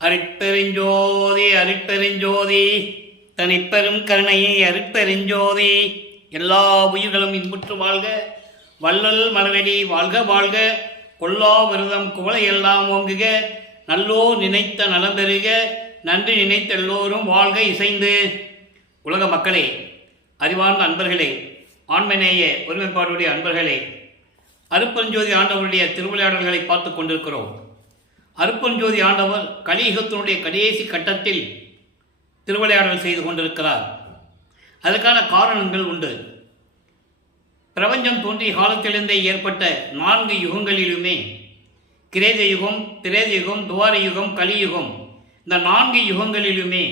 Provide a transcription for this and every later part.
அருட்பெருஞ்சோதி அருட்பெருஞ்சோதி தனிப்பெரும் கருணையை அருட்பெருஞ்சோதி. எல்லா உயிர்களும் இன்புற்று வாழ்க, வள்ளல் மலரடி வாழ்க வாழ்க, கொல்லா விரதம் குவளை எல்லாம் ஓங்குக, நல்லோ நினைத்த நலம் பெறுக, நன்றி நினைத்த எல்லோரும் வாழ்க இசைந்து. உலக மக்களே, அறிவார்ந்த அன்பர்களே, ஆண்மநேய ஒருமைப்பாடுடைய அன்பர்களே, அருட்பெருஞ்சோதி ஆண்டவருடைய திருவிளையாடல்களை பார்த்து கொண்டிருக்கிறோம். அருட்பெருஞ்சோதி ஆண்டவர் கலியுகத்தினுடைய கடைசி கட்டத்தில் திருவிளையாடல் செய்து கொண்டிருக்கிறார். அதற்கான காரணங்கள் உண்டு. பிரபஞ்சம் தோன்றிய காலத்திலிருந்தே ஏற்பட்ட 4 யுகங்களிலுமே, கிரேத யுகம், திரேத யுகம், துவார யுகம், கலியுகம், இந்த 4 யுகங்களிலுமே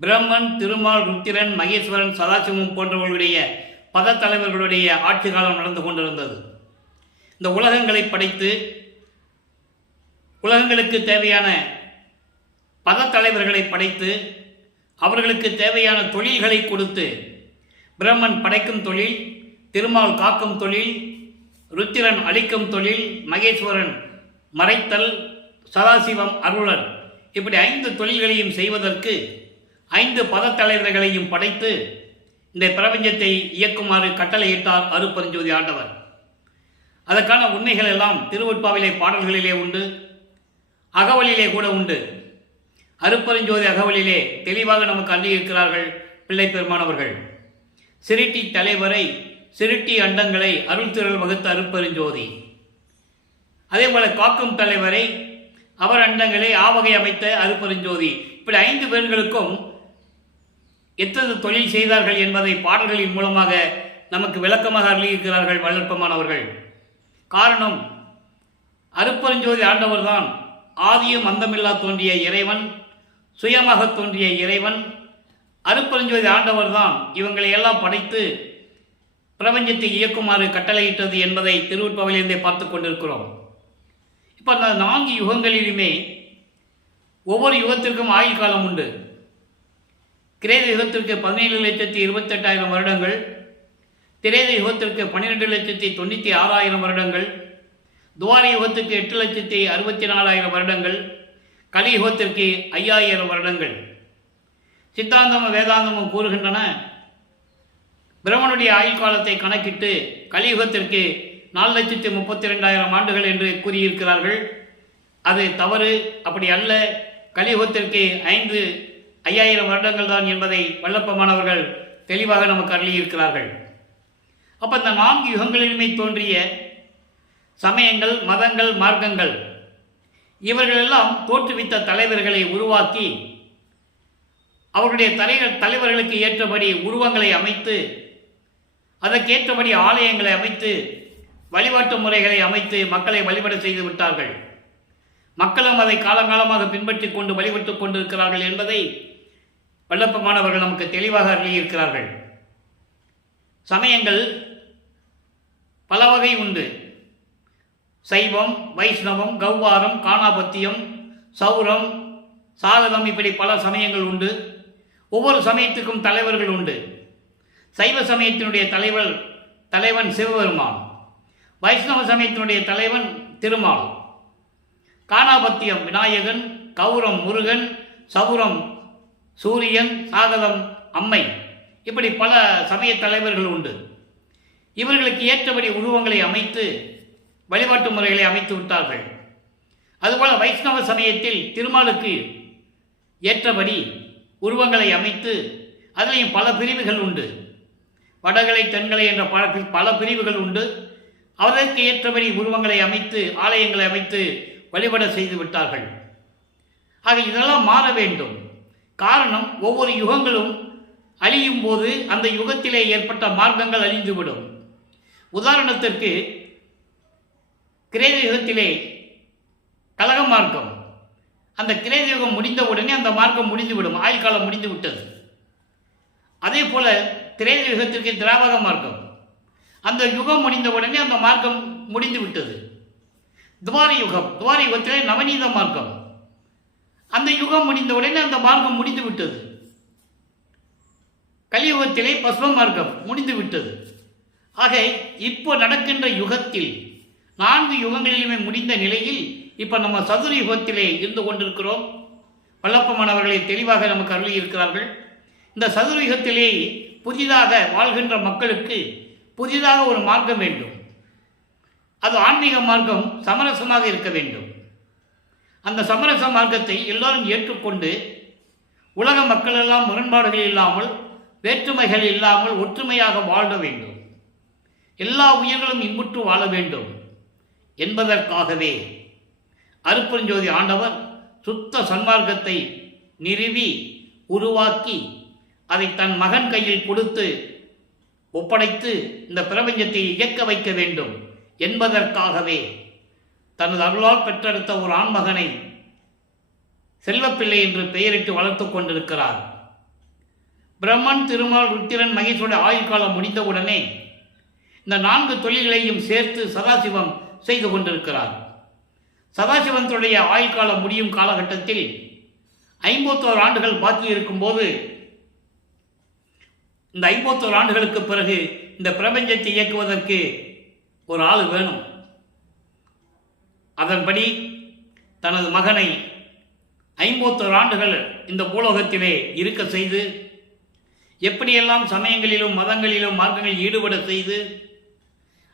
பிரம்மன், திருமால், ருத்திரன், மகேஸ்வரன், சதாசிவம் போன்றவர்களுடைய பத தலைவர்களுடைய ஆட்சி காலம் நடந்து கொண்டிருந்தது. இந்த உலகங்களை படைத்து உலகங்களுக்கு தேவையான பத தலைவர்களை படைத்து அவர்களுக்கு தேவையான தொழில்களை கொடுத்து, பிரம்மன் படைக்கும் தொழில், திருமால் காக்கும் தொழில், ருத்திரன் அளிக்கும் தொழில், மகேஸ்வரன் மறைத்தல், சதாசிவம் அருளர், இப்படி 5 தொழில்களையும் செய்வதற்கு 5 பத தலைவர்களையும் படைத்து இந்த பிரபஞ்சத்தை இயக்குமாறு கட்டளையிட்டார் அருட்பெருஞ்சோதி ஆண்டவர். அதற்கான உண்மைகள் எல்லாம் திருவெட்பாவிலே பாடல்களிலே உண்டு, அகவலிலே கூட உண்டு. அருட்பெருஞ்சோதி அகவலிலே தெளிவாக நமக்கு அள்ளியிருக்கிறார்கள் பிள்ளை பெருமானவர்கள். சிருட்டி தலைவரை, சிருட்டி அண்டங்களை அருள் திரள் வகுத்த அருட்பெருஞ்சோதி. அதே போல காக்கும் தலைவரை, அவர் அண்டங்களை ஆவகை அமைத்த அருட்பெருஞ்சோதி. இப்படி 5 பேர்களுக்கும் எத்தனை தொழில் செய்தார்கள் என்பதை பாடல்களின் மூலமாக நமக்கு விளக்கமாக அள்ளியிருக்கிறார்கள் வளர்ப்பமானவர்கள். காரணம், அருட்பெருஞ்சோதி ஆண்டவர் தான் ஆதியும் அந்தமில்லா தோன்றிய இறைவன், சுயமாக தோன்றிய இறைவன். அருட்பெருஞ்சோதி ஆண்டவர் தான் இவங்களை எல்லாம் படைத்து பிரபஞ்சத்தை இயக்குமாறு கட்டளையிட்டது என்பதை திருவெட்பாவிலிருந்தே பார்த்து கொண்டிருக்கிறோம். இப்போ அந்த 4 யுகங்களிலுமே ஒவ்வொரு யுகத்திற்கும் ஆயுள் காலம் உண்டு. கிரேத யுகத்திற்கு 17,28,000 வருடங்கள், திரேத யுகத்திற்கு 12,96,000 வருடங்கள், துவார யுகத்துக்கு 8,64,000 வருடங்கள், கலியுகத்திற்கு 5,000 வருடங்கள். சித்தாந்தமும் வேதாந்தமும் கூறுகின்றன, பிரம்மனுடைய ஆயுள் காலத்தை கணக்கிட்டு கலியுகத்திற்கு 4,32,000 ஆண்டுகள் என்று கூறியிருக்கிறார்கள். அது தவறு, அப்படி அல்ல. கலியுகத்திற்கு 5,000 வருடங்கள் தான் என்பதை வல்லப்பமானவர்கள் தெளிவாக நமக்கு அருளியிருக்கிறார்கள். அப்போ இந்த 4 யுகங்களிலுமே தோன்றிய சமயங்கள், மதங்கள், மார்க்கங்கள், இவர்களெல்லாம் தோற்றுவித்த தலைவர்களை உருவாக்கி அவர்களுடைய தலைவர்களுக்கு ஏற்றபடி உருவங்களை அமைத்து, அதற்கேற்றபடி ஆலயங்களை அமைத்து, வழிபாட்டு முறைகளை அமைத்து மக்களை வழிபட செய்து விட்டார்கள். மக்களும் அதை காலங்காலமாக பின்பற்றி கொண்டு வழிபட்டு கொண்டிருக்கிறார்கள் என்பதை வல்லப்பமானவர்கள் நமக்கு தெளிவாக அருளியிருக்கிறார்கள். சமயங்கள் பல வகை உண்டு. சைவம், வைஷ்ணவம், கௌவாரம், காணாபத்தியம், சௌரம், சாதகம், இப்படி பல சமயங்கள் உண்டு. ஒவ்வொரு சமயத்துக்கும் தலைவர்கள் உண்டு. சைவ சமயத்தினுடைய தலைவன் சிவபெருமான், வைஷ்ணவ சமயத்தினுடைய தலைவன் திருமால், காணாபத்தியம் விநாயகன், கௌரம் முருகன், சௌரம் சூரியன், சாகதம் அம்மை, இப்படி பல சமய தலைவர்கள் உண்டு. இவர்களுக்கு ஏற்றபடி உருவங்களை அமைத்து வழிபாட்டு முறைகளை அமைத்து விட்டார்கள். அதுபோல வைஷ்ணவ சமயத்தில் திருமாலுக்கு ஏற்றபடி உருவங்களை அமைத்து, அதிலையும் பல பிரிவுகள் உண்டு. வடகலை, தென்கலை என்ற பல பிரிவுகள் உண்டு. அதற்கு ஏற்றபடி உருவங்களை அமைத்து, ஆலயங்களை அமைத்து வழிபட செய்து விட்டார்கள். ஆக இதெல்லாம் மாற வேண்டும். காரணம், ஒவ்வொரு யுகங்களும் அழியும் போது அந்த யுகத்திலே ஏற்பட்ட மார்க்கங்கள் அழிந்துவிடும். உதாரணத்திற்கு, கிரேத யுகத்திலே கலக மார்க்கம், அந்த கிரேத யுகம் முடிந்தவுடனே அந்த மார்க்கம் முடிந்துவிடும், ஆயுள் காலம் முடிந்து விட்டது. அதே போல திரேத யுகத்திற்கு திராவக மார்க்கம், அந்த யுகம் முடிந்தவுடனே அந்த மார்க்கம் முடிந்து விட்டது. துவார யுகத்திலே நவநீத மார்க்கம், அந்த யுகம் முடிந்தவுடனே அந்த மார்க்கம் முடிந்து விட்டது. கலியுகத்திலே பஸ்ம மார்க்கம் முடிந்து விட்டது. ஆக இப்போ நடக்கின்ற யுகத்தில் 4 யுகங்களிலுமே முடிந்த நிலையில் இப்போ நம்ம சதுர யுகத்திலே இருந்து கொண்டிருக்கிறோம். வல்லப்பமான அவர்களை தெளிவாக நமக்கு அருளி இருக்கிறார்கள். இந்த சதுர்யுகத்திலே புதிதாக வாழ்கின்ற மக்களுக்கு புதிதாக ஒரு மார்க்கம் வேண்டும். அது ஆன்மீக மார்க்கம் சமரசமாக இருக்க வேண்டும். அந்த சமரச மார்க்கத்தை எல்லோரும் ஏற்றுக்கொண்டு உலக மக்கள் எல்லாம் முரண்பாடுகள் இல்லாமல் வேற்றுமைகள் இல்லாமல் ஒற்றுமையாக வாழ வேண்டும். எல்லா உயிர்களும் இன்புற்று வாழ வேண்டும் என்பதற்காகவே அருட்பெருஞ்சோதி ஆண்டவர் சுத்த சன்மார்க்கத்தை நிறுவி உருவாக்கி அதை தன் மகன் கையில் கொடுத்து ஒப்படைத்து இந்த பிரபஞ்சத்தை இயக்க வைக்க வேண்டும் என்பதற்காகவே தனது அருளால் பெற்றெடுத்த ஒரு ஆண்மகனை செல்வப்பிள்ளை என்று பெயரிட்டு வளர்த்து கொண்டிருக்கிறார். பிரம்மன், திருமால், ருத்திரன், மகேஸ்வர ஆயுட்காலம் முடிந்தவுடனே இந்த 4 தொழில்களையும் சேர்த்து சதாசிவம் செய்து கொண்டிருக்கிறார். சதாசிவனுடைய ஆயுட்காலம் முடியும் காலகட்டத்தில் 51 ஆண்டுகள் பாக்கி இருக்கும்போது இந்த 51 ஆண்டுகளுக்கு பிறகு இந்த பிரபஞ்சத்தை இயக்குவதற்கு ஒரு ஆள் வேணும். அதன்படி தனது மகனை 51 ஆண்டுகள் இந்த பூலோகத்திலே இருக்க செய்து எப்படியெல்லாம் சமயங்களிலும் மதங்களிலும் மார்க்கங்களில் ஈடுபட செய்து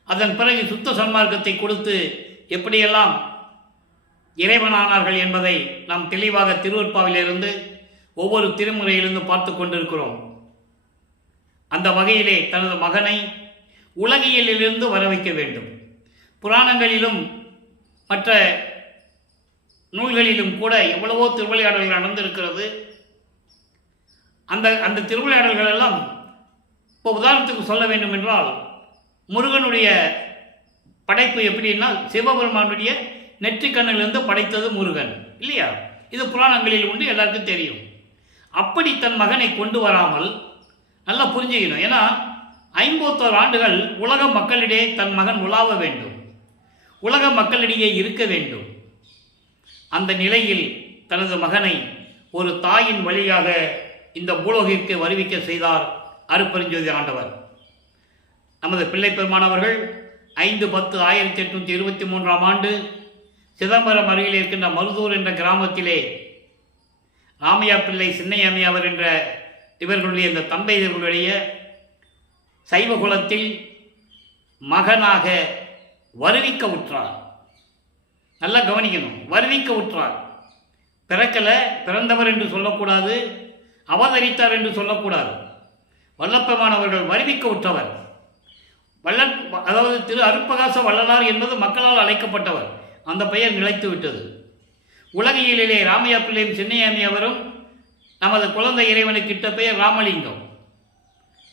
அதன் பிறகு சுத்த சன்மார்க்கத்தை கொடுத்து எப்படியெல்லாம் இறைவனானார்கள் என்பதை நாம் தெளிவாக திருவருட்பாவிலிருந்து ஒவ்வொரு திருமுறையிலிருந்து பார்த்து கொண்டிருக்கிறோம். அந்த வகையிலே தனது மகனை உலகியலிலிருந்து வர வைக்க வேண்டும். புராணங்களிலும் மற்ற நூல்களிலும் கூட எவ்வளவோ திருவிளையாடல்கள் நடந்திருக்கிறது. அந்த திருவிளையாடல்கள் எல்லாம் இப்போ உதாரணத்துக்கு சொல்ல வேண்டும் என்றால் முருகனுடைய படைப்பு எப்படின்னா சிவபெருமானுடைய நெற்றிக்கண்ணிலிருந்து படைத்தது முருகன் இல்லையா? இது புராணங்களில் உண்டு, எல்லாருக்கும் தெரியும். அப்படி தன் மகனை கொண்டு வராமல் நல்லா புரிஞ்சுக்கணும். ஏன்னா 51 ஆண்டுகள் உலக மக்களிடையே தன் மகன் உலாவ வேண்டும், உலக மக்களிடையே இருக்க வேண்டும். அந்த நிலையில் தனது மகனை ஒரு தாயின் வழியாக இந்த பூலோகிற்கு வருவிக்க செய்தார் அருட்பெருஞ்சோதி ஆண்டவர். நமது பிள்ளை பெருமானவர்கள் 5/10/1823 ஆண்டு சிதம்பரம் அருகில் இருக்கின்ற மருதூர் என்ற கிராமத்திலே ராமையா பிள்ளை, சின்னையம்மையாவர் என்ற இவர்களுடைய இந்த தம்பதியர்களுடைய சைவ குலத்தில் மகனாக வருவிக்க உற்றார். நல்லா கவனிக்கணும், வருவிக்க உற்றார். பிறக்கலை, பிறந்தவர் என்று சொல்லக்கூடாது, அவதரித்தார் என்று சொல்லக்கூடாது. வல்லப்பெருமானவர்கள் வருவிக்க உற்றவர். அதாவது திரு அருட்பகாச வள்ளலார் என்பது மக்களால் அழைக்கப்பட்டவர். அந்த பெயர் நிலைத்து விட்டது. உலகியலிலே ராமையா பிள்ளையும் சின்னையாமி அவரும் நமது குழந்தை இறைவனுக்கு இட்ட பெயர் ராமலிங்கம்.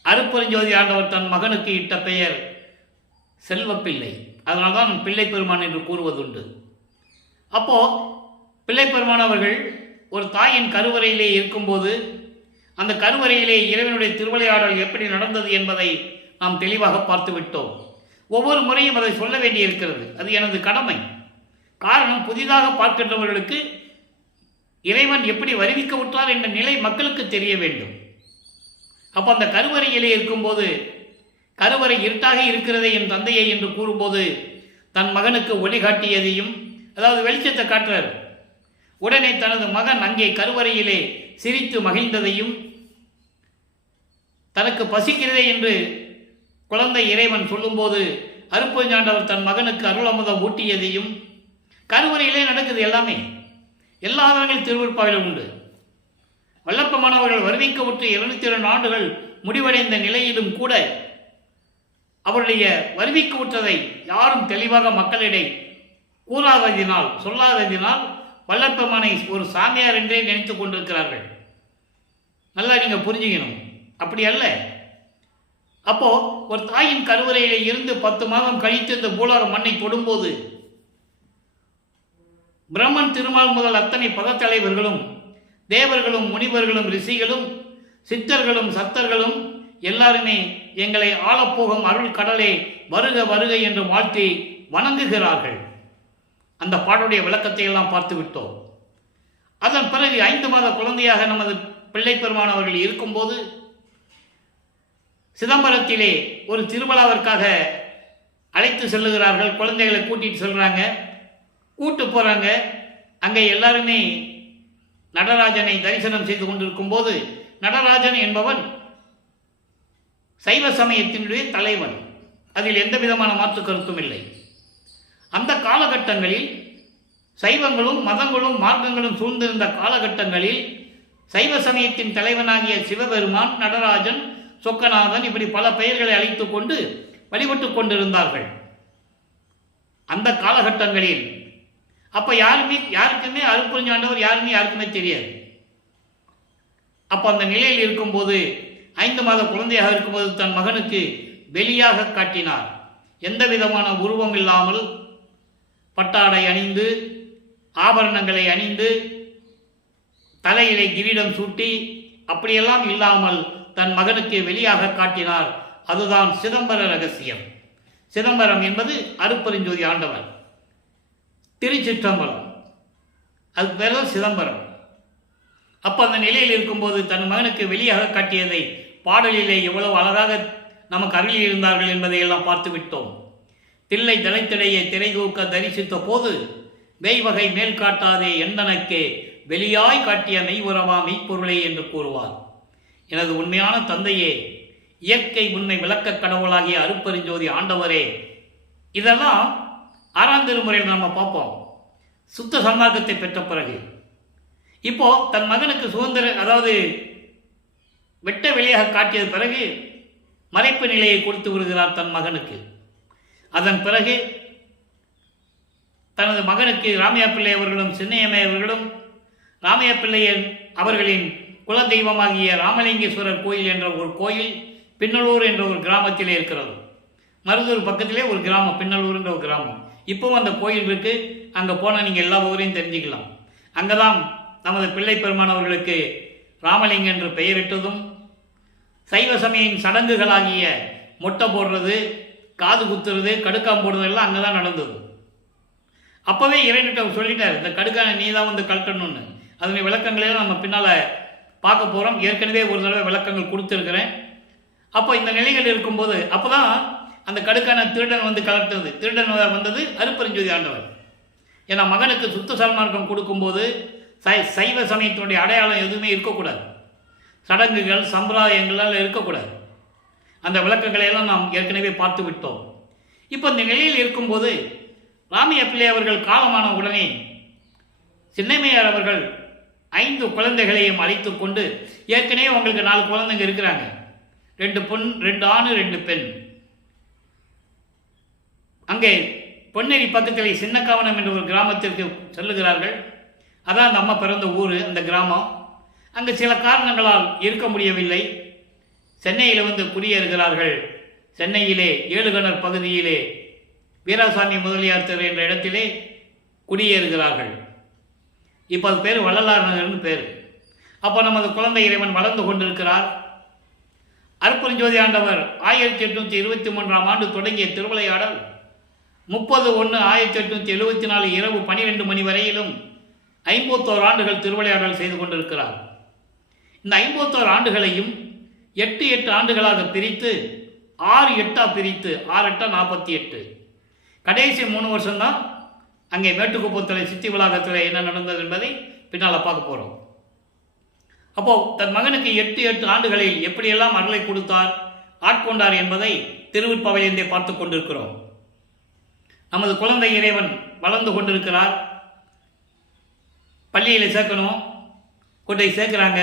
அருட்பெருஞ்சோதி ஆண்டவர் தன் மகனுக்கு இட்ட பெயர் செல்வப்பிள்ளை. அதனால்தான் பிள்ளை பெருமான் என்று கூறுவதுண்டு. அப்போ பிள்ளை பெருமான் அவர்கள் ஒரு தாயின் கருவறையிலே இருக்கும்போது அந்த கருவறையிலே இறைவனுடைய திருவிளையாடல் எப்படி நடந்தது என்பதை நாம் தெளிவாக பார்த்து விட்டோம். ஒவ்வொரு முறையும் அதை சொல்ல வேண்டியிருக்கிறது. அது எனது கடமை. காரணம், புதிதாக பார்க்கின்றவர்களுக்கு இறைவன் எப்படி வருவிக்க விட்டார் என்ற நிலை மக்களுக்கு தெரிய வேண்டும். அப்போ அந்த கருவறையிலே இருக்கும்போது கருவறை இருட்டாக இருக்கிறதே என் தந்தையை என்று கூறும்போது தன் மகனுக்கு ஒளிகாட்டியதையும், அதாவது வெளிச்சத்தை காட்டுறார். உடனே தனது மகன் அங்கே கருவறையிலே சிரித்து மகிழ்ந்ததையும், தனக்கு பசிக்கிறதே என்று குழந்தை இறைவன் சொல்லும்போது அருட்பெருஞ்சாண்டவர் தன் மகனுக்கு அருள் அமுதம் ஊட்டியதையும், கருவறையிலே நடக்குது. எல்லாமே எல்லா ஆதாரங்களும் திருவருட்பாவிலும் உண்டு. வல்லப்பமானவர்கள் வருவிக்க விட்டு 202 ஆண்டுகள் முடிவடைந்த நிலையிலும் கூட அவருடைய வருவிக்க விட்டதை யாரும் தெளிவாக மக்களிடையே கூறாததினால், சொல்லாததினால் வல்லப்பெருமானை ஒரு சாமியார் என்றே நினைத்து கொண்டிருக்கிறார்கள். நல்லா நீங்கள் புரிஞ்சுக்கணும், அப்படி அல்ல. அப்போ ஒரு தாயின் கருவறையிலே இருந்து 10 மாதம் கழித்து இந்த பூலோக மண்ணை தொடும்போது பிரம்மன், திருமால் முதல் அத்தனை பதத்தலைவர்களும், தேவர்களும், முனிவர்களும், ரிஷிகளும், சித்தர்களும், சத்தர்களும் எல்லாருமே எங்களை ஆளப்போகும் அருள் கடலே வருக வருக என்று வாழ்த்தி வணங்குகிறார்கள். அந்த பாட்டுடைய விளக்கத்தை எல்லாம் பார்த்து விட்டோம். அதன் பிறகு 5 மாத குழந்தையாக நமது பிள்ளை பெருமான் அவர்கள் இருக்கும்போது சிதம்பரத்திலே ஒரு திருவிழாவிற்காக அழைத்து செல்லுகிறார்கள். குழந்தைகளை கூட்டிகிட்டு செல்கிறாங்க, கூட்டு போகிறாங்க. அங்கே எல்லாருமே நடராஜனை தரிசனம் செய்து கொண்டிருக்கும் போது, நடராஜன் என்பவன் சைவ சமயத்தினுடைய தலைவன், அதில் எந்த விதமான மாற்று கருத்தும் இல்லை. அந்த காலகட்டங்களில் சைவங்களும் மதங்களும் மார்க்கங்களும் சூழ்ந்திருந்த காலகட்டங்களில் சைவ சமயத்தின் தலைவனாகிய சிவபெருமான், நடராஜன், சொக்கநாதன் இப்படி பல பெயர்களை அழைத்துக் கொண்டு வழிபட்டு கொண்டிருந்தார்கள். அந்த காலகட்டங்களில் அப்ப யாருக்குமே அருட்பெருஞ்சாண்டவர் யாருக்குமே தெரியாது. அப்ப அந்த நிலையில் இருக்கும்போது 5 மாத குழந்தையாக இருக்கும்போது தன் மகனுக்கு வெளியாக காட்டினார். எந்த விதமான உருவம் இல்லாமல் பட்டாடை அணிந்து, ஆபரணங்களை அணிந்து, தலையிலே கிரீடம் சூட்டி, அப்படியெல்லாம் இல்லாமல் தன் மகனுக்கு வெளியாக காட்டினார். அதுதான் சிதம்பர ரகசியம். சிதம்பரம் என்பது அருட்பெருஞ்சோதி ஆண்டவர். திருச்சிற்றம்பலம், அது பேர் சிதம்பரம். அப்ப அந்த நிலையில் இருக்கும்போது தன் மகனுக்கு வெளியாக காட்டியதை பாடலிலே எவ்வளவு அழகாக நமக்கு அருளி இருந்தார்கள் என்பதை எல்லாம் பார்த்து விட்டோம். தில்லை தலைத்திடையே திரை தூக்க தரிசித்த போது மெய்வகை மேல் காட்டாதே எந்தனக்கே வெளியாய் காட்டிய மெய்வுறவா மெய்ப்பொருளே என்று கூறுவார். எனது உண்மையான தந்தையே, இயற்கை உண்மை விளக்க கடவுளாகிய அருட்பெருஞ்சோதி ஆண்டவரே. இதெல்லாம் 6ஆம் திருமுறையில் நம்ம பார்ப்போம், சுத்த சன்மார்க்கத்தை பெற்ற பிறகு. இப்போ தன் மகனுக்கு அதாவது வெட்ட வெளியாக காட்டியது பிறகு மறைப்பு நிலையை கொடுத்து விடுகிறார் தன் மகனுக்கு. அதன் பிறகு தனது மகனுக்கு ராமையா பிள்ளை அவர்களும் சின்னையம்மை அவர்களும் ராமையா பிள்ளையன் அவர்களின் குலதெய்வமாகிய ராமலிங்கேஸ்வரர் கோயில் என்ற ஒரு கோயில் பின்னலூர் என்ற ஒரு கிராமத்திலே இருக்கிறது. மருதூர் பக்கத்திலே ஒரு கிராமம், பின்னலூர் என்ற ஒரு கிராமம். இப்பவும் அந்த கோயில் இருக்கு. அங்கே போனால் நீங்கள் எல்லா ஊரையும் தெரிஞ்சுக்கலாம். அங்கதான் நமது பிள்ளை பெருமான் அவர்களுக்கு ராமலிங்கம் என்று பெயரிட்டதும், சைவ சமயின் சடங்குகளாகிய மொட்டை போடுறது, காது குத்துறது, கடுக்காம் போடுறது எல்லாம் அங்கே தான் நடந்தது. அப்போவே இறைவன்கிட்ட சொல்லிட்டார், இந்த கடுக்கான நீ தான் வந்து கழட்டணும்னு. அதனுடைய விளக்கங்களையும் நம்ம பின்னால் பார்க்க போகிறோம். ஏற்கனவே ஒரு தடவை விளக்கங்கள் கொடுத்துருக்கிறேன். அப்போ இந்த நிலைகள் இருக்கும்போது அப்போ தான் அந்த கடுக்கான திருடன் வந்து கலர்த்தது. திருடன் வந்தது அருட்பெருஞ்சோதி ஆண்டவர். ஏன்னா மகனுக்கு சுத்த சன்மார்க்கம் கொடுக்கும்போது சைவ சமயத்தினுடைய அடையாளம் எதுவுமே இருக்கக்கூடாது, சடங்குகள் சம்பிரதாயங்களால் இருக்கக்கூடாது. அந்த விளக்கங்களை எல்லாம் நாம் ஏற்கனவே பார்த்து விட்டோம். இப்போ இந்த நிலையில் இருக்கும்போது ராமையா பிள்ளை அவர்கள் காலமான உடனே சின்னைமையார் அவர்கள் 5 குழந்தைகளையும் அழைத்து கொண்டு, ஏற்கனவே உங்களுக்கு 4 குழந்தைங்க இருக்கிறாங்க, 2 ஆண் 2 பெண். அங்கே பொன்னேரி பக்கத்தில் சின்னக்காவனம் என்ற ஒரு கிராமத்திற்கு செல்லுகிறார்கள். அதான் நம்ம பிறந்த ஊர், அந்த கிராமம். அங்கே சில காரணங்களால் இருக்க முடியவில்லை. சென்னையில் வந்து குடியேறுகிறார்கள். சென்னையிலே 7 கிணறு பகுதியிலே வீராசாமி முதலியார் தெரு என்ற இடத்திலே குடியேறுகிறார்கள். இப்போ அது பேர் வள்ளலார் நகர்னு பேர். அப்போ நமது குழந்தை இறைவன் வளர்ந்து கொண்டிருக்கிறார். அருட்பெருஞ்சோதி ஆண்டவர் 1823ஆம் ஆண்டு தொடங்கிய திருவிளையாடல் 30/1/1874 இரவு 12 மணி வரையிலும் 51 ஆண்டுகள் திருவிளையாடல் செய்து கொண்டிருக்கிறார். இந்த 51 ஆண்டுகளையும் 8 ஆண்டுகளாக பிரித்து 6 பிரித்து 6 48. கடைசி 3 வருஷம்தான் அங்கே மேட்டுக்குப்பத்தில் சித்தி வளாகத்தில் என்ன நடந்தது என்பதை பின்னால் பார்க்க போகிறோம். அப்போ தன் மகனுக்கு 8 ஆண்டுகளில் எப்படியெல்லாம் அருளை கொடுத்தார், ஆட்கொண்டார் என்பதை திருவிற்பாவையிலே பார்த்து கொண்டிருக்கிறோம். நமது குழந்தை இறைவன் வளர்ந்து கொண்டிருக்கிறார். பள்ளியில் சேர்க்கணும், கொண்டு சேர்க்குறாங்க.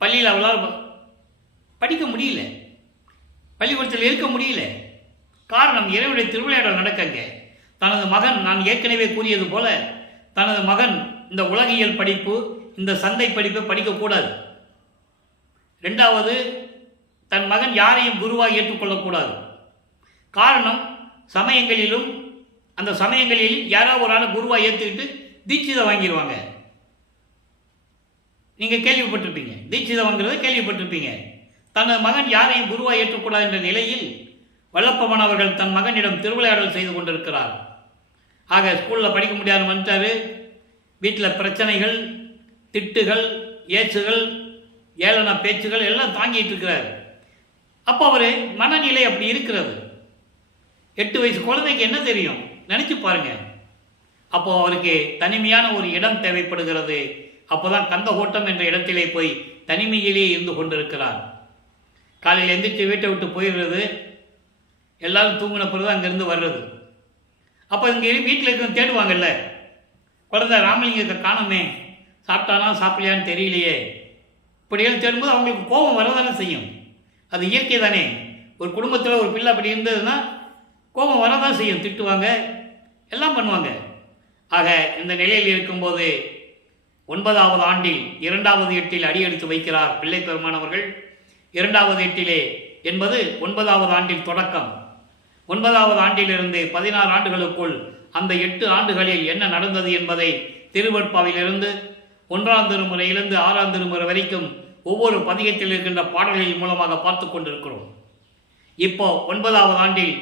பள்ளியில் அவளால் படிக்க முடியல, பள்ளிக்கூடத்தில் இருக்க முடியல. காரணம், இறைவனுடைய திருவிளையாடல் நடக்கங்க. தனது மகன், நான் ஏற்கனவே கூறியது போல, தனது மகன் இந்த உலகியல் படிப்பு, இந்த சந்தை படிப்பை படிக்கக்கூடாது. 2வது, தன் மகன் யாரையும் குருவாக ஏற்றுக்கொள்ளக்கூடாது. காரணம், சமயங்களிலும் அந்த சமயங்களில் யாராவது ஒரு ஆளை குருவாக ஏற்றுக்கிட்டு தீட்சிதை வாங்கிடுவாங்க. நீங்கள் கேள்விப்பட்டிருப்பீங்க, தீட்சிதை வாங்குறத கேள்விப்பட்டிருப்பீங்க. தனது மகன் யாரையும் குருவாக ஏற்றுக்கூடாது என்ற நிலையில் வல்லப்பமன் அவர்கள் தன் மகனிடம் திருவிளையாடல் செய்து கொண்டிருக்கிறார். ஆக ஸ்கூலில் படிக்க முடியாது வந்துட்டார். வீட்டில் பிரச்சனைகள், திட்டுகள், ஏச்சுகள், ஏளன பேச்சுகள் எல்லாம் தாங்கிட்டு இருக்கிறார். அப்போ அவர் மனநிலை அப்படி இருக்கிறது. 8 வயசு குழந்தைக்கு என்ன தெரியும், நினைச்சு பாருங்க. அப்போ அவருக்கு தனிமையான ஒரு இடம் தேவைப்படுகிறது. அப்போதான் கந்தகோட்டம் என்ற இடத்திலே போய் தனிமையிலே இருந்து கொண்டிருக்கிறார். காலையில் எந்திரிச்சு வீட்டை விட்டு போயிடுறது, எல்லாரும் தூங்கின பிறகு அங்கேருந்து வர்றது. அப்போ இங்கே வீட்டில் இருக்க தேடுவாங்கல்ல, குழந்தை ராமலிங்கத்தை காணுமே, சாப்பிட்டானா சாப்பிடலையான்னு தெரியலையே, இப்படியெல்லாம் தேடும்போது அவங்களுக்கு கோபம் வரதானே செய்யும். அது இயற்கை தானே. ஒரு குடும்பத்தில் ஒரு பிள்ளை அப்படி இருந்ததுன்னா கோபம் வரதான் செய்யும், திட்டுவாங்க, எல்லாம் பண்ணுவாங்க. ஆக இந்த நிலையில் இருக்கும்போது 9வது ஆண்டில் 2வது எட்டில் அடியெடுத்து வைக்கிறார் பிள்ளை பெருமான் அவர்கள். 2வது எட்டிலே என்பது 9வது ஆண்டில் தொடக்கம். 9வது ஆண்டிலிருந்து 16 ஆண்டுகளுக்குள் அந்த 8 ஆண்டுகளில் என்ன நடந்தது என்பதை திருவெட்பாவிலிருந்து 1ஆம் திருமுறையிலிருந்து 6ஆம் திருமுறை வரைக்கும் ஒவ்வொரு பதிகத்தில் இருக்கின்ற பாடல்களின் மூலமாக பார்த்து கொண்டிருக்கிறோம். இப்போ 9வது ஆண்டில்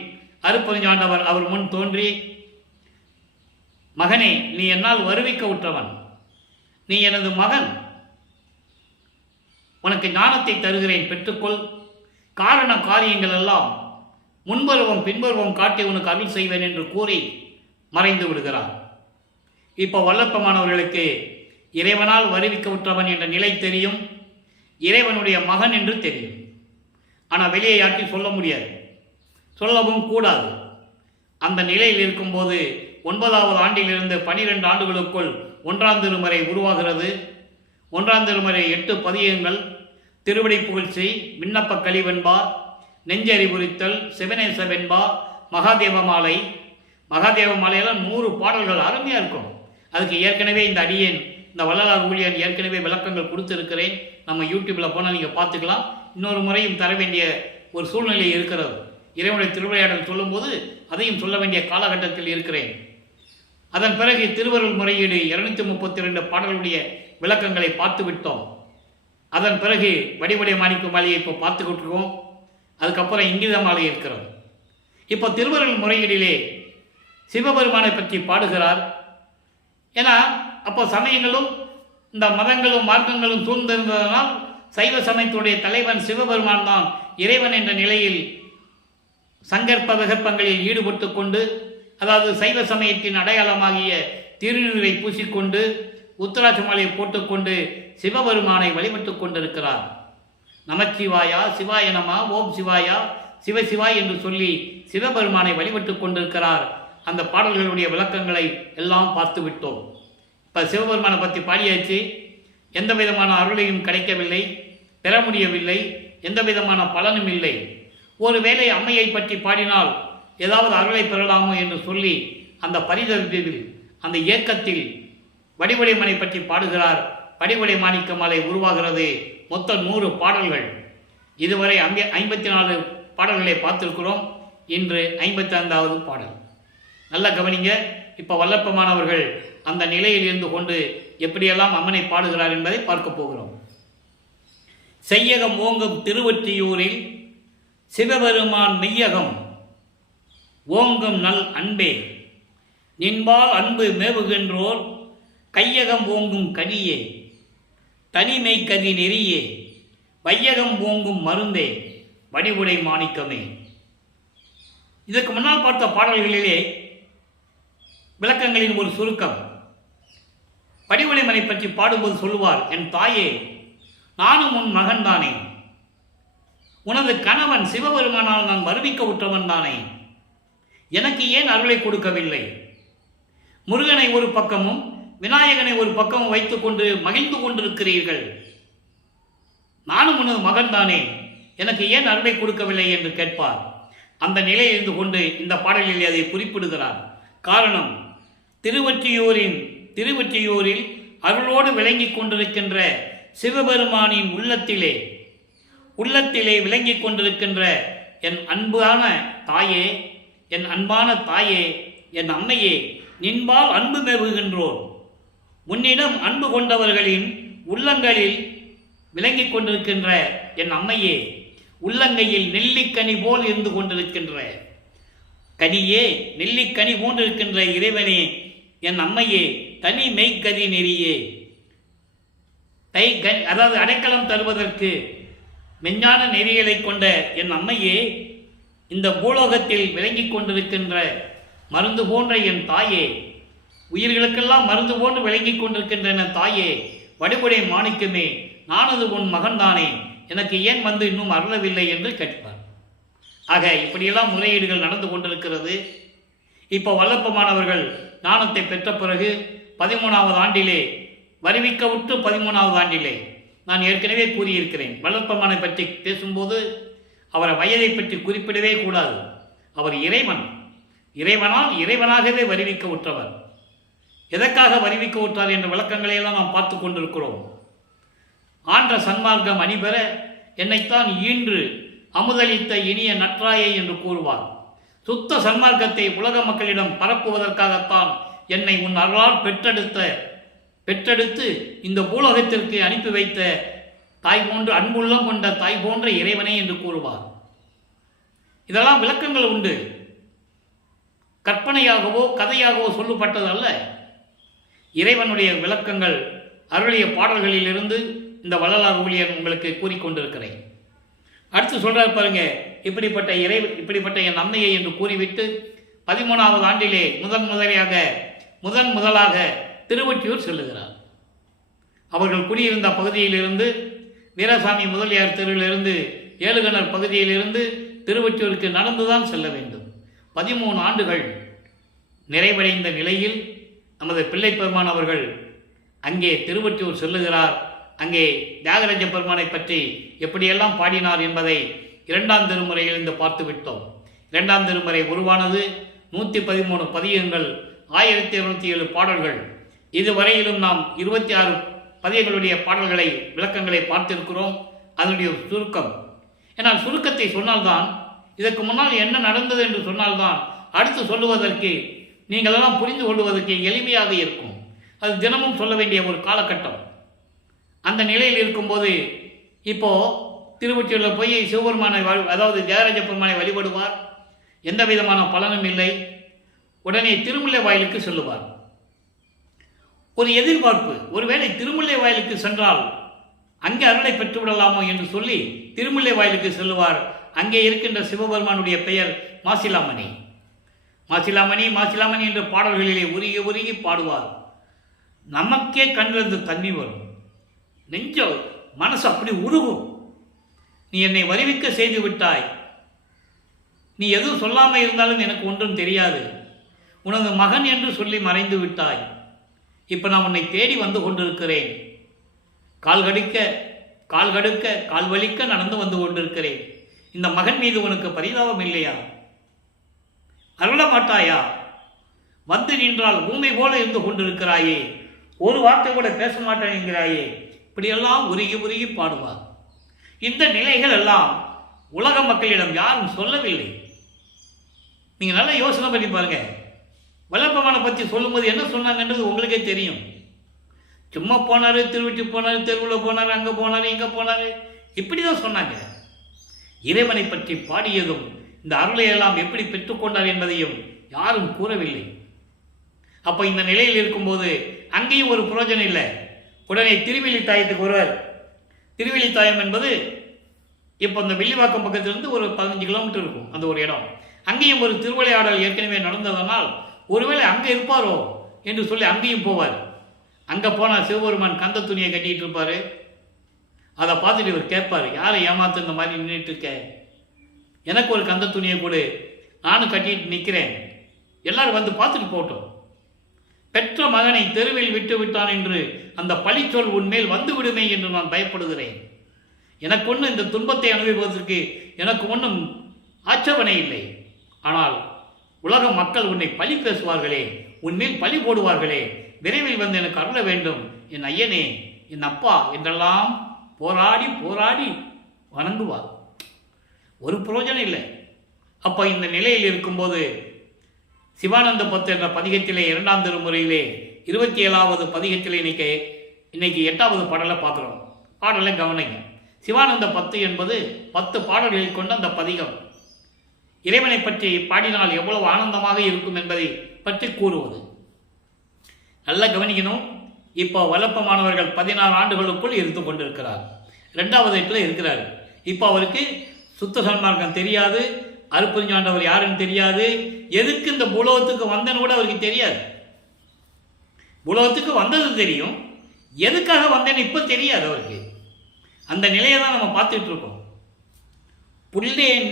அருட்பெருஞ்சாண்டவர் அவர் முன் தோன்றி, மகனே, நீ என்னால் வருவிக்க உற்றவன், நீ எனது மகன், உனக்கு ஞானத்தை தருகிறேன், பெற்றுக்கொள். காரண காரியங்கள் எல்லாம் முன்பருவம் பின்பருவம் காட்டி உனக்கு அருள் செய்வேன் என்று கூறி மறைந்து விடுகிறார். இப்போ வல்லப்பமானவர்களுக்கு இறைவனால் வருவிக்க உற்றவன் என்ற நிலை தெரியும், இறைவனுடைய மகன் என்று தெரியும். ஆனால் வெளியே யார்ட்டையும் சொல்ல முடியாது, சொல்லவும் கூடாது. அந்த நிலையில் இருக்கும்போது 9வது ஆண்டிலிருந்து 12 ஆண்டுகளுக்குள் 1ஆம் திருமுறை உருவாகிறது. 1ஆம் திருமுறை 8 பதிகங்கள்: திருவடி புகழ்ச்சி, விண்ணப்ப கலிவெண்பா, நெஞ்சறிவுறுத்தல், சிவநேச வெண்பா, மகாதேவ மாலை. மகாதேவ மாலையெல்லாம் 100 பாடல்கள் அருமையாக இருக்கும். அதுக்கு ஏற்கனவே இந்த அடியேன், இந்த வள்ளலார் ஊழியன் ஏற்கனவே விளக்கங்கள் கொடுத்துருக்கிறேன். நம்ம யூடியூப்பில் போனால் நீங்கள் பார்த்துக்கலாம். இன்னொரு முறையும் தர வேண்டிய ஒரு சூழ்நிலை இருக்கிறது. இறைவனுடைய திருவிளையாடல் சொல்லும்போது அதையும் சொல்ல வேண்டிய காலகட்டத்தில் இருக்கிறேன். அதன் பிறகு திருவருள் முறையீடு 232 பாடலுடைய விளக்கங்களை பார்த்து விட்டோம். அதன் பிறகு வடிவடைய மாணிக்க மாலையை இப்போ பார்த்துக்கிட்டு இருக்கோம். அதுக்கப்புறம் இங்கித மாலை இருக்கிறது. இப்போ திருவருள் முறையீடிலே சிவபெருமானை பற்றி பாடுகிறார். ஏன்னா அப்போ சமயங்களும் இந்த மதங்களும் மார்க்கங்களும் சூழ்ந்திருந்ததனால் சைவ சமயத்துடைய தலைவன் சிவபெருமான் தான் இறைவன் என்ற நிலையில் சங்கற்ப விகற்பங்களில் ஈடுபட்டு கொண்டு, அதாவது சைவ சமயத்தின் அடையாளமாகிய திருநீரை பூசிக்கொண்டு உத்தராட்ச மாலையை போட்டுக்கொண்டு சிவபெருமானை வழிபட்டு கொண்டிருக்கிறார். நமச்சிவாயா, சிவாய நம, ஓம் சிவாயா, சிவசிவாய் என்று சொல்லி சிவபெருமானை வழிபட்டு கொண்டிருக்கிறார். அந்த பாடல்களுடைய விளக்கங்களை எல்லாம் பார்த்து விட்டோம். இப்போ சிவபெருமானை பற்றி பாடியாச்சு. எந்த விதமான அருளையும் கிடைக்கவில்லை, பெற முடியவில்லை, எந்த விதமான பலனும் இல்லை. ஒருவேளை அம்மையை பற்றி பாடினால் ஏதாவது அருளை பெறலாமோ என்று சொல்லி அந்த பரிதவிப்பில், அந்த இயக்கத்தில் வடிவடைமனை பற்றி பாடுகிறார். வடிவடை மாணிக்க மாலை உருவாகிறது. மொத்தம் 100 பாடல்கள். இதுவரை 54 பாடல்களை பார்த்திருக்கிறோம். இன்று 55வது பாடல். நல்ல கவனிங்க. இப்போ வல்லப்பமானவர்கள் அந்த நிலையில் இருந்து கொண்டு எப்படியெல்லாம் அம்மனை பாடுகிறார் என்பதை பார்க்க போகிறோம். செய்யகம் ஓங்கும் திருவொற்றியூரில் சிவபெருமான் மெய்யகம் ஓங்கும் நல் அன்பே, நின்பால் அன்பு மேவுகின்றோர் கையகம் ஓங்கும் கனியே, தனிமை கதி நெறியே, வையகம் ஓங்கும் மருந்தே, வடிவுடை மாணிக்கமே. இதற்கு முன்னால் பார்த்த பாடல்களிலே விளக்கங்களின் ஒரு சுருக்கம். வடிவுடைமனை பற்றி பாடும்போது சொல்லுவார், என் தாயே, நானும் உன் மகன்தானே, உனது கணவன் சிவபெருமானால் நான் வருவிக்க உற்றவன் தானே, எனக்கு ஏன் அருளை கொடுக்கவில்லை? முருகனை ஒரு பக்கமும் விநாயகனை ஒரு பக்கமும் வைத்துக்கொண்டு மகிழ்ந்து கொண்டிருக்கிறீர்கள். நானும் உனது மகன்தானே, எனக்கு ஏன் அருளை கொடுக்கவில்லை என்று கேட்பார். அந்த நிலையில் இருந்து கொண்டு இந்த பாடலில் அதை குறிப்பிடுகிறார். காரணம், திருவொற்றியூரில் அருளோடு விளங்கி கொண்டிருக்கின்ற சிவபெருமானின் உள்ளத்திலே விளங்கி கொண்டிருக்கின்ற என் அன்பான தாயே, என் அன்பான தாயே, என் அம்மையே, நின்பால் அன்பு மேவுகின்றோர், உன்னிடம் அன்பு கொண்டவர்களின் உள்ளங்களில் விளங்கி கொண்டிருக்கின்ற என் அம்மையே, உள்ளங்கையில் நெல்லிக்கனி போல் இருந்து கொண்டிருக்கின்ற கனியே, நெல்லிக்கனி போன்றிருக்கின்ற இறைவனே, என் அம்மையே, தனி மெய்கதி நெறியே, அதாவது அடைக்கலம் தருவதற்கு மெஞ்ஞான நெறிகளை கொண்ட என் அம்மையே, இந்த பூலோகத்தில் விளங்கி கொண்டிருக்கின்ற மருந்து போன்ற என் தாயே, உயிர்களுக்கெல்லாம் மருந்து போன்று விளங்கி கொண்டிருக்கின்ற என் தாயே, வடிவுடை மாணிக்கமே, நானது உன் மகன்தானே, எனக்கு ஏன் வந்து இன்னும் அருளவில்லை என்று கேட்பார். ஆக இப்படியெல்லாம் முறையீடுகள் நடந்து கொண்டிருக்கிறது. இப்போ வல்லப்பமானவர்கள் ஞானத்தை பெற்ற பிறகு 13வது ஆண்டிலே வருவிக்கவுற்று 13வது ஆண்டிலே நான் ஏற்கனவே கூறியிருக்கிறேன். வல்லப்பமானை பற்றி பேசும்போது அவரை வயதை பற்றி குறிப்பிடவே கூடாது. அவர் இறைவன், இறைவனாகவே வருவிக்க உற்றவர். எதற்காக வருவிக்க உற்றார் என்ற விளக்கங்களையெல்லாம் நாம் பார்த்து கொண்டிருக்கிறோம். ஆன்ற சன்மார்க்கம் அணிபெற என்னைத்தான் ஈன்று அமுதளித்த இனிய நற்றாயை என்று கூறுவார். சுத்த சன்மார்க்கத்தை உலக மக்களிடம் பரப்புவதற்காகத்தான் என்னை உன் அருளால் பெற்றெடுத்து இந்த பூலோகத்திற்கு அனுப்பி வைத்த தாய் போன்ற அன்புள்ளம் கொண்ட தாய் போன்ற இறைவனே என்று கூறுவார். இதெல்லாம் விளக்கங்கள் உண்டு. கற்பனையாகவோ கதையாகவோ சொல்லப்பட்டது அல்ல. இறைவனுடைய விளக்கங்கள் அருளிய பாடல்களிலிருந்து இந்த வள்ளலார் ஊழியர் உங்களுக்கு கூறிக்கொண்டிருக்கிறேன். அடுத்து சொல்றார் பாருங்க, இப்படிப்பட்ட என் அன்னையை என்று கூறிவிட்டு 13வது ஆண்டிலே முதன் முதலாக திருவொற்றியூர் செல்லுகிறார். அவர்கள் குடியிருந்த பகுதியிலிருந்து வீரசாமி முதலியார் தெருவிலிருந்து ஏழுகணர் பகுதியிலிருந்து திருவொற்றியூருக்கு நடந்துதான் செல்ல வேண்டும். 13 ஆண்டுகள் நிறைவடைந்த நிலையில் நமது பிள்ளை பெருமான் அவர்கள் அங்கே திருவொற்றியூர் செல்லுகிறார். அங்கே தியாகராஜ பெருமானை பற்றி எப்படியெல்லாம் பாடினார் என்பதை 2ஆம் திருமுறையிலிருந்து பார்த்து விட்டோம். 2ஆம் திருமுறை உருவானது 113 பதிகங்கள், 1207 பாடல்கள். இதுவரையிலும் நாம் 26 பதிகங்களுடைய பாடல்களை விளக்கங்களை பார்த்திருக்கிறோம். அதனுடைய சுருக்கம், ஏன்னால் சுருக்கத்தை சொன்னால்தான், இதற்கு முன்னால் என்ன நடந்தது என்று சொன்னால்தான் அடுத்து சொல்லுவதற்கு நீங்களெல்லாம் புரிந்து கொள்வதற்கு எளிமையாக இருக்கும். அது தினமும் சொல்ல வேண்டிய ஒரு காலகட்டம். அந்த நிலையில் இருக்கும்போது இப்போ திருவொற்றியூரில் போய் சிவபெருமானை அதாவது தியாகராஜ பெருமானை வழிபடுவார். எந்த விதமான பலனும் இல்லை. உடனே திருமுல்லை வாயிலுக்கு செல்லுவார். ஒரு எதிர்பார்ப்பு, ஒருவேளை திருமுல்லை வாயிலுக்கு சென்றால் அங்கே அருளை பெற்றுவிடலாமோ என்று சொல்லி திருமுல்லை வாயிலுக்கு செல்லுவார். அங்கே இருக்கின்ற சிவபெருமானுடைய பெயர் மாசிலாமணி. மாசிலாமணி மாசிலாமணி என்ற பாடல்களிலே உருகி உருகி பாடுவார். நமக்கே கண்ணிலிருந்து தண்ணி வரும், மனசு அப்படி உருகும். நீ என்னை வருவிக்க செய்து விட்டாய், நீ எதுவும் சொல்லாமல் இருந்தாலும் எனக்கு ஒன்றும் தெரியாது, உனது மகன் என்று சொல்லி மறைந்து விட்டாய், இப்போ நான் உன்னை தேடி வந்து கொண்டிருக்கிறேன், கால் கடுக்க கால் வலிக்க நடந்து வந்து கொண்டிருக்கிறேன், இந்த மகன் மீது உனக்கு பரிதாபம் இல்லையா? அருள மாட்டாயா? வந்து நின்றால் ஊமை போல இருந்து கொண்டிருக்கிறாயே, ஒரு வார்த்தை கூட பேச மாட்டேன் என்கிறாயே. இப்படியெல்லாம் உருகி உருகி பாடுவார். இந்த நிலைகள் எல்லாம் உலக மக்களிடம் யாரும் சொல்லவில்லை. நீங்கள் நல்லா யோசனை பண்ணி பாருங்க. வல்லப்பமானை பற்றி சொல்லும்போது என்ன சொன்னாங்கன்றது உங்களுக்கே தெரியும். சும்மா போனார், திருவிட்டு போனார், தெருவில் போனார், அங்கே போனார், இங்கே போனார், இப்படி தான் சொன்னாங்க. இறைவனை பற்றி பாடியதும் இந்த அருளை எல்லாம் எப்படி பெற்றுக்கொண்டார் என்பதையும் யாரும் கூறவில்லை. அப்போ இந்த நிலையில் இருக்கும்போது அங்கேயும் ஒரு புரோஜனம் இல்லை. உடனே திருவிழித்தாயத்துக்கு வருவார். திருவிழித்தாயம் என்பது இப்போ இந்த வெள்ளிவாக்கம் பக்கத்திலிருந்து ஒரு 15 கிலோமீட்டர் இருக்கும் அந்த ஒரு இடம். அங்கேயும் ஒரு திருவிளையாடல் ஏற்கனவே நடந்ததனால் ஒருவேளை அங்கே இருப்பாரோ என்று சொல்லி அங்கேயும் போவார். அங்கே போனால் சிவபெருமான் கந்த துணியை கட்டிகிட்டு இருப்பார். அதை பார்த்துட்டு இவர் கேட்பார், யாரை ஏமாத்து இந்த மாதிரி நின்றுட்டு இருக்க, எனக்கு ஒரு கந்த துணியை கொடு, நானும் கட்டிட்டு நிற்கிறேன், எல்லாரும் வந்து பார்த்துட்டு போட்டோம். பெற்ற மகனை தெருவில் விட்டு விட்டான் என்று அந்த பழிச்சொல் உன்மேல் வந்து விடுமே என்று நான் பயப்படுகிறேன். எனக்கு ஒன்றும் இந்த துன்பத்தை அனுபவிப்பதற்கு எனக்கு ஒன்றும் ஆட்சேபனை இல்லை. ஆனால் உலக மக்கள் உன்னை பழி பேசுவார்களே, உன்மேல் பழி போடுவார்களே, விரைவில் வந்து எனக்கு அருள வேண்டும் என் ஐயனே, என் அப்பா என்றெல்லாம் போராடி போராடி வணங்குவார். ஒரு பிரயோஜனம் இல்லை. அப்போ இந்த நிலையில் இருக்கும்போது சிவானந்த பத்து என்ற பதிகத்திலே 2ஆம் திருமுறையிலே 27வது பதிகத்திலே இன்னைக்கு 8வது பாடலை பார்க்குறோம். பாடலை கவனிங்க. சிவானந்த 10 என்பது 10 பாடல்களை கொண்ட அந்த பதிகம். இறைவனை பற்றி பாடினால் எவ்வளவு ஆனந்தமாக இருக்கும் என்பதை பற்றி கூறுவது. நல்லா கவனிக்கணும். இப்போ வல்லப்பமானவர்கள் 16 ஆண்டுகளுக்குள் இருந்து கொண்டிருக்கிறார். 2வது இடத்துல இருக்கிறார். இப்போ அவருக்கு சுத்த சன்மார்க்கம் தெரியாது, அருப்பெருஞ்சாண்டவர் யாருன்னு தெரியாது, எதுக்கு இந்த பூலோகத்துக்கு வந்தன்னு கூட அவருக்கு தெரியாது. பூலோகத்துக்கு வந்தது தெரியும், எதுக்காக வந்தேன்னு இப்போ தெரியாது அவருக்கு. அந்த நிலையை தான் நம்ம பார்த்துட்டு இருக்கோம். புல்லேன்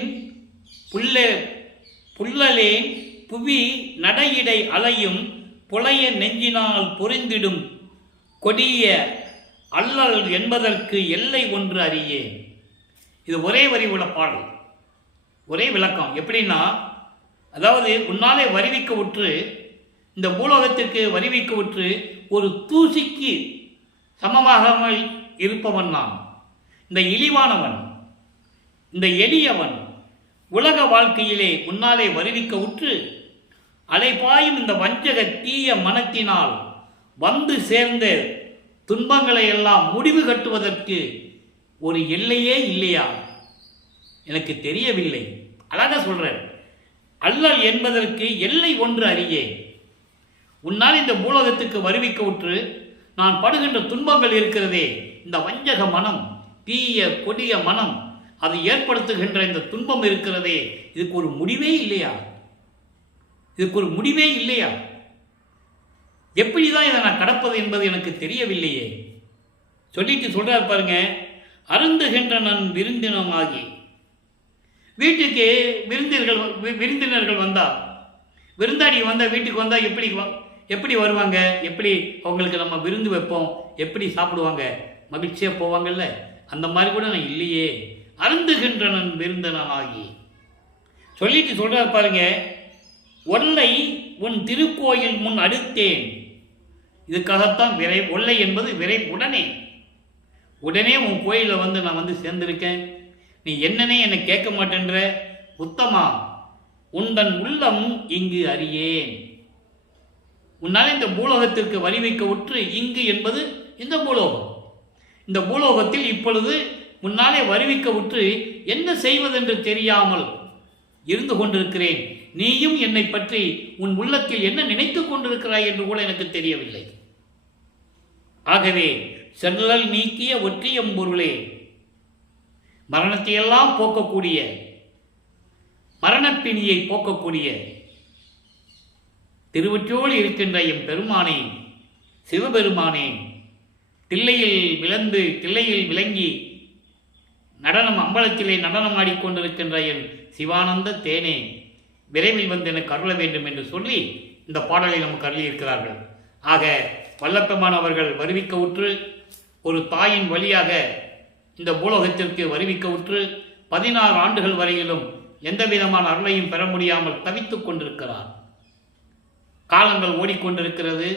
புல்லலேன் புவி நடையிடை அலையும் புலைய நெஞ்சினால் பொறிந்திடும் கொடிய அல்லல் என்பதற்கு எல்லை ஒன்று அறியேன். இது ஒரே வரி உள்ள பாடல், ஒரே விளக்கம். எப்படின்னா, அதாவது உன்னாலே வருவிக்க உற்று, இந்த பூலோகத்திற்கு வருவிக்க உற்று ஒரு தூசிக்கு சமமாகாமல் இருப்பவன் நான். இந்த இழிவானவன், இந்த எளியவன், உலக வாழ்க்கையிலே உன்னாலே வருவிக்க உற்று அலைபாயும் இந்த வஞ்சக தீய மனத்தினால் வந்து சேர்ந்த துன்பங்களை எல்லாம் முடிவு கட்டுவதற்கு ஒரு எல்லையே இல்லையா? எனக்கு தெரியவில்லை. அழகாக சொல்றேன். அல்லல் என்பதற்கு எல்லை ஒன்று அறியேன். உன்னால் இந்த பூலோகத்துக்கு வருவிக்க உற்று நான் படுகின்ற துன்பங்கள் இருக்கிறதே, இந்த வஞ்சக மனம், தீய கொடிய மனம், அது ஏற்படுத்துகின்ற இந்த துன்பம் இருக்கிறதே, இதுக்கு ஒரு முடிவே இல்லையா? இதுக்கு ஒரு முடிவே இல்லையா? எப்படிதான் இதை நான் கடப்பது என்பது எனக்கு தெரியவில்லையே. சொல்லிட்டு சொல்றார் பாருங்க, அருந்துகின்ற நான் விருந்தினமாகி. வீட்டுக்கு விருந்தினர்கள் வந்தா, விருந்தாடி வந்தா, வீட்டுக்கு வந்தா எப்படி வருவாங்க? எப்படி அவங்களுக்கு நம்ம விருந்து வைப்போம்? எப்படி சாப்பிடுவாங்க? மகிழ்ச்சியாக போவாங்கல்ல? அந்த மாதிரி கூட நான் இல்லையே. அருந்துகின்ற நான் விருந்தினனாகி. சொல்லிட்டு சொல்றார் பாருங்க, ஒல்லை உன் திருக்கோயில் முன் அடுத்தேன். இதுக்காகத்தான் ஒல்லை என்பது உடனே உன் கோயிலில் வந்து நான் வந்து சேர்ந்திருக்கேன். நீ என்னன்னே என்னை கேட்க மாட்டேன்ற உத்தமா, உந்தன் உள்ளம் இங்கு அறியேன். உன்னால் இந்த பூலோகத்திற்கு வரி வைக்க உற்று, இங்கு என்பது இந்த பூலோகம். இந்த பூலோகத்தில் இப்பொழுது முன்னாலே வருவிக்க உற்று என்ன செய்வதென்று தெரியாமல் இருந்து கொண்டிருக்கிறேன். நீயும் என்னை பற்றி உன் உள்ளத்தில் என்ன நினைத்துக் கொண்டிருக்கிறாய் என்று கூட எனக்கு தெரியவில்லை. ஆகவே செல்லல் நீக்கிய ஒற்றியம் பொருளே, மரணத்தையெல்லாம் போக்கக்கூடிய, மரணப்பிணியை போக்கக்கூடிய திருவற்றோடு இருக்கின்ற எம் பெருமானே, சிவபெருமானே, தில்லையில் விளங்கி நடனம் அம்பலத்திலே நடனம் ஆடிக்கொண்டிருக்கின்ற என் சிவானந்த தேனே, விரைவில் வந்து எனக்கு அருள வேண்டும் என்று சொல்லி இந்த பாடலை நமக்கு அருளியிருக்கிறார்கள். ஆக வல்லப்பெருமான் அவர்கள் வருவிக்க உற்று ஒரு தாயின் வழியாக இந்த பூலோகத்திற்கு வருவிக்க உற்று 16 ஆண்டுகள் வரையிலும் எந்த விதமான அருளையும் பெற முடியாமல் தவித்துக் கொண்டிருக்கிறார். காலங்கள் ஓடிக்கொண்டிருக்கிறது.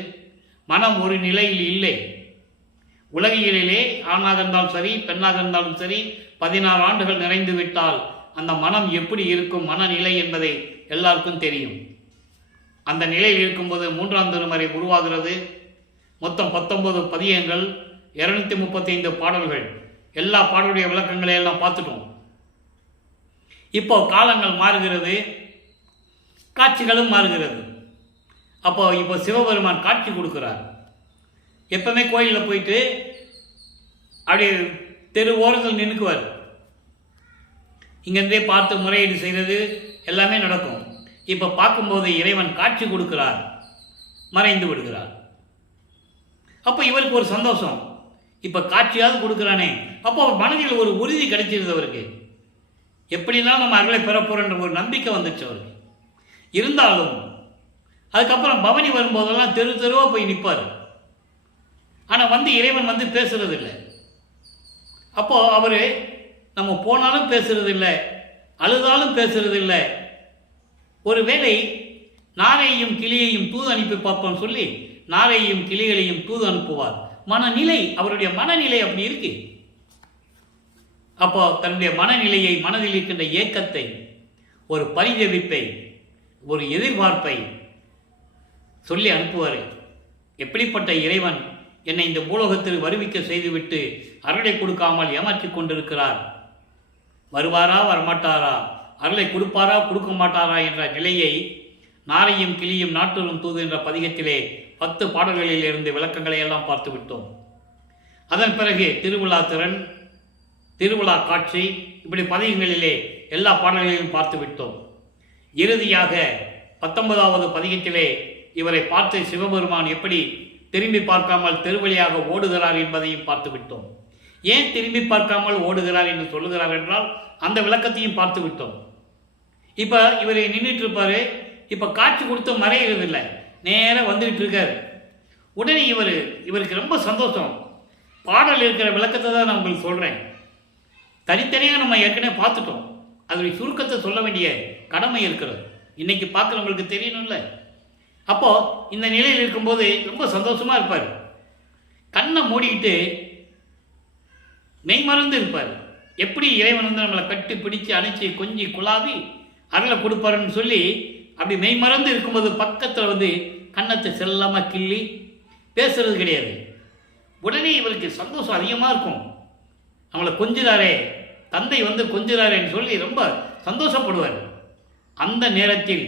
மனம் ஒரு நிலையில் இல்லை. உலகியலிலே ஆணாக இருந்தாலும் சரி, பெண்ணாக இருந்தாலும் சரி, 16 ஆண்டுகள் நிறைந்து விட்டால் அந்த மனம் எப்படி இருக்கும், மனநிலை என்பதை எல்லாருக்கும் தெரியும். அந்த நிலையில் இருக்கும்போது 3ஆம் திருமுறை உருவாகிறது. மொத்தம் 19 பதியங்கள், 235 பாடல்கள். எல்லா பாடலுடைய விளக்கங்களை எல்லாம் பார்த்துட்டோம். இப்போ காலங்கள் மாறுகிறது, காட்சிகளும் மாறுகிறது. இப்போ சிவபெருமான் காட்சி கொடுக்கிறார். எப்பவுமே கோயிலில் போயிட்டு அப்படியே தெரு ஓரத்தில் நின்றுக்குவார். இங்கேருந்தே பார்த்து முறையீடு செய்கிறது எல்லாமே நடக்கும். இப்போ பார்க்கும்போது இறைவன் காட்சி கொடுக்கிறார், மறைந்து விடுகிறார். அப்போ இவருக்கு ஒரு சந்தோஷம், இப்போ காட்சியாவது கொடுக்குறானே. அப்போ அவர் மனதில் ஒரு உறுதி கிடைச்சிருது அவருக்கு. எப்படினாலும் நம்ம அருளை பெறப்போறன்ற ஒரு நம்பிக்கை வந்துச்சு அவருக்கு. இருந்தாலும் அதுக்கப்புறம் பவனி வரும்போதெல்லாம் தெருவாக போய் நிற்பார். ஆனால் வந்து இறைவன் வந்து பேசுறது இல்லை. அப்போ அவர் நம்ம போனாலும் பேசுறது இல்லை, அழுதாலும் பேசுறது இல்லை. ஒருவேளை நாரையும் கிளியையும் தூது அனுப்பி பார்ப்போம் சொல்லி நாரையும் கிளிகளையும் தூது அனுப்புவார். மனநிலை, அவருடைய மனநிலை அப்படி இருக்கு. அப்போ தன்னுடைய மனநிலையை, மனதில் இருக்கின்ற ஏக்கத்தை, ஒரு பரிதவிப்பை, ஒரு எதிர்பார்ப்பை சொல்லி அனுப்புவார். எப்படிப்பட்ட இறைவன் என்னை இந்த பூலோகத்தில் வருவிக்க செய்துவிட்டு அருளை கொடுக்காமல் ஏமாற்றிக் கொண்டிருக்கிறார். வருவாரா வரமாட்டாரா, அருளை கொடுப்பாரா கொடுக்க மாட்டாரா என்ற நிலையை நாரையும் கிளியும் நாட்டூரும் தூது என்ற பதிகத்திலே 10 பாடல்களில் இருந்து விளக்கங்களை எல்லாம் பார்த்து விட்டோம். அதன் பிறகு திருவிழா திறன், திருவிழா காட்சி, இப்படி பதிகங்களிலே எல்லா பாடல்களையும் பார்த்து விட்டோம். இறுதியாக 19வது பதிகத்திலே இவரை பார்த்து சிவபெருமான் எப்படி திரும்பி பார்க்காமல் தெருவழியாக ஓடுகிறார் என்பதையும் பார்த்துவிட்டோம். ஏன் திரும்பி பார்க்காமல் ஓடுகிறார் என்று சொல்லுகிறார் என்றால் அந்த விளக்கத்தையும் பார்த்து விட்டோம். இப்போ இவர் நின்றுட்டு இருப்பாரு. இப்போ காட்சி கொடுத்து மறைகிறது இல்லை, நேராக வந்துகிட்டு இருக்காரு. உடனே இவருக்கு ரொம்ப சந்தோஷம். பாடல் இருக்கிற விளக்கத்தை தான் நான் உங்களுக்கு சொல்கிறேன். தனித்தனியாக நம்ம ஏற்கனவே பார்த்துட்டோம். அதனுடைய சுருக்கத்தை சொல்ல வேண்டிய கடமை இருக்கிறது. இன்னைக்கு பார்க்குறவங்களுக்கு தெரியணும்ல. அப்போது இந்த நிலையில் இருக்கும்போது ரொம்ப சந்தோஷமாக இருப்பார். கண்ணை மூடிக்கிட்டு மெய்மறந்து இருப்பார். எப்படி இறைவன் வந்து நம்மளை கட்டி பிடிச்சு அணைச்சி கொஞ்சி குழாவி அருளை கொடுப்பாருன்னு சொல்லி அப்படி மெய்மறந்து இருக்கும்போது பக்கத்தில் வந்து கண்ணத்தை செல்லாமல் கிள்ளி பேசுறது கிடையாது. உடனே இவருக்கு சந்தோஷம் அதிகமாக இருக்கும். நம்மளை கொஞ்சிறாரே, தந்தை வந்து கொஞ்சிறாரேன்னு சொல்லி ரொம்ப சந்தோஷப்படுவார். அந்த நேரத்தில்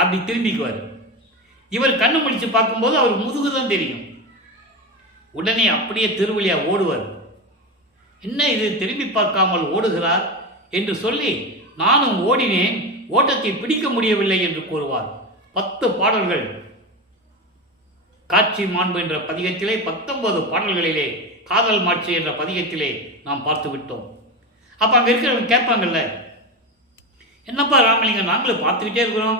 அப்படி திரும்பிக்குவார். இவர் கண்ணு முடிச்சு பார்க்கும்போது அவர் முதுகு தான் தெரியும். உடனே அப்படியே திருவழியாக ஓடுவார். என்ன இது திரும்பி பார்க்காமல் ஓடுகிறார் என்று சொல்லி நானும் ஓடினேன், ஓட்டத்தை பிடிக்க முடியவில்லை என்று கூறுவார். 10 பாடல்கள் காட்சி மாண்பு என்ற பதிகத்திலே, 19 பாடல்களிலே காதல் மாட்சி என்ற பதிகத்திலே நாம் பார்த்து விட்டோம். அப்போ அங்கே இருக்கிறவங்க கேட்பாங்கல்ல, என்னப்பா ராமலிங்கம், நாங்களும் பார்த்துக்கிட்டே இருக்கிறோம்,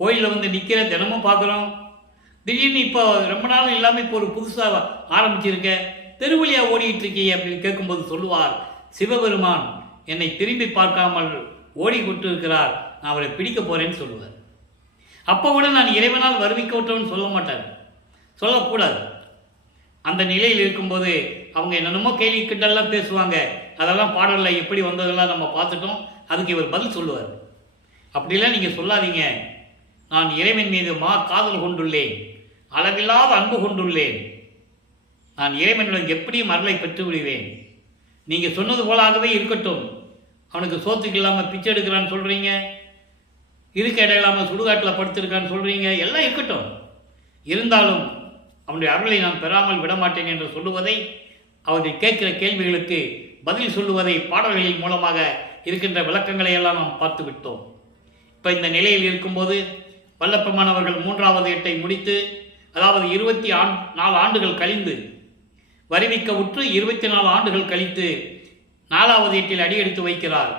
கோயிலில் வந்து நிற்கிற தினமும் பார்க்குறோம், திடீர்னு இப்போ ரொம்ப நாள் இல்லாமல் இப்போ ஒரு புதுசாக ஆரம்பிச்சிருக்க, தெருவழியாக ஓடிக்கிட்டு இருக்கீங்க அப்படின்னு கேட்கும்போது சொல்லுவார், சிவபெருமான் என்னை திரும்பி பார்க்காமல் ஓடிக்கொண்டு இருக்கிறார், நான் அவரை பிடிக்க போகிறேன்னு சொல்லுவார். அப்போ கூட நான் இறைவனால் வருவிக்கவிட்டோன்னு சொல்ல மாட்டார், சொல்லக்கூடாது. அந்த நிலையில் இருக்கும்போது அவங்க என்னென்னமோ கேள்வி கிட்டெல்லாம் பேசுவாங்க. அதெல்லாம் பாடலில் எப்படி வந்ததெல்லாம் நம்ம பார்த்துட்டோம். அதுக்கு இவர் பதில் சொல்லுவார். அப்படிலாம் நீங்கள் சொல்லாதீங்க, நான் இறைவன் மீது காதல் கொண்டுள்ளேன், அளவில்லாத அன்பு கொண்டுள்ளேன், நான் இறைவனுடன் எப்படியும் அருளை பெற்று விடுவேன். நீங்கள் சொன்னது போலாகவே இருக்கட்டும். அவனுக்கு சோத்துக்கு இல்லாமல் பிச்சை எடுக்கிறான்னு சொல்கிறீங்க, இருக்க இடம் இல்லாமல் சுடுகாட்டில் படுத்திருக்கான்னு சொல்கிறீங்க, எல்லாம் இருக்கட்டும். இருந்தாலும் அவனுடைய அருளை நான் பெறாமல் விடமாட்டேன் என்று சொல்லுவதை, அவர்கள் கேட்கிற கேள்விகளுக்கு பதில் சொல்லுவதை பாடல்களின் மூலமாக இருக்கின்ற விளக்கங்களை எல்லாம் நாம் பார்த்து விட்டோம். இப்போ இந்த நிலையில் இருக்கும்போது வல்லப்பெருமான் அவர்கள் 3வது எட்டை முடித்து, அதாவது 24 ஆண்டுகள் கழிந்து வருவிக்க உற்று 24 ஆண்டுகள் கழித்து 4வது எட்டில் அடியெடுத்து வைக்கிறார்.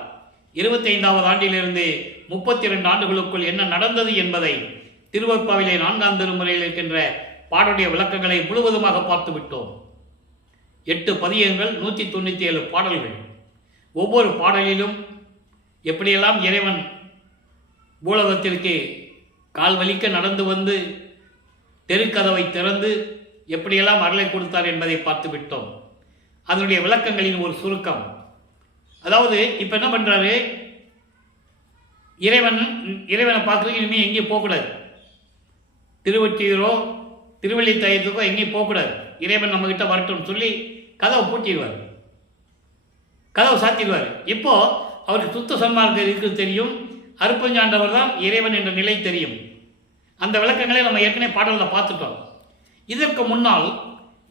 25வது ஆண்டிலிருந்து 32 ஆண்டுகளுக்குள் என்ன நடந்தது என்பதை திருவருட்பாவிலே 4ஆம் திருமுறையில் இருக்கின்ற பாடலுடைய விளக்கங்களை முழுவதுமாக பார்த்து விட்டோம். 8 பதிகங்கள், 197 பாடல்கள். ஒவ்வொரு பாடலிலும் எப்படியெல்லாம் இறைவன் பூலகத்திற்கு கால் வலிக்க நடந்து வந்து தெருக்கதவை திறந்து எப்படியெல்லாம் அருளை கொடுத்தார் என்பதை பார்த்து விட்டோம். அதனுடைய விளக்கங்களின் ஒரு சுருக்கம். அதாவது இப்போ என்ன பண்ணுறாரு, இறைவனை பார்க்குறதுக்கு இனிமேல் எங்கேயும் போகக்கூடாது, திருவொற்றியூரோ திருவள்ளித்தாயத்துக்கோ எங்கேயும் போகக்கூடாது, இறைவன் நம்மக்கிட்ட வரட்டும்னு சொல்லி கதவை பூட்டிடுவார், கதவை சாத்திடுவார். இப்போ அவருக்கு சுத்த சன்மார்க்கம் இருக்குது தெரியும், அருப்பஞ்சாண்டவர் தான் இறைவன் என்ற நிலை தெரியும். அந்த விளக்கங்களை நம்ம ஏற்கனவே பாடலில் பார்த்துட்டோம். இதற்கு முன்னால்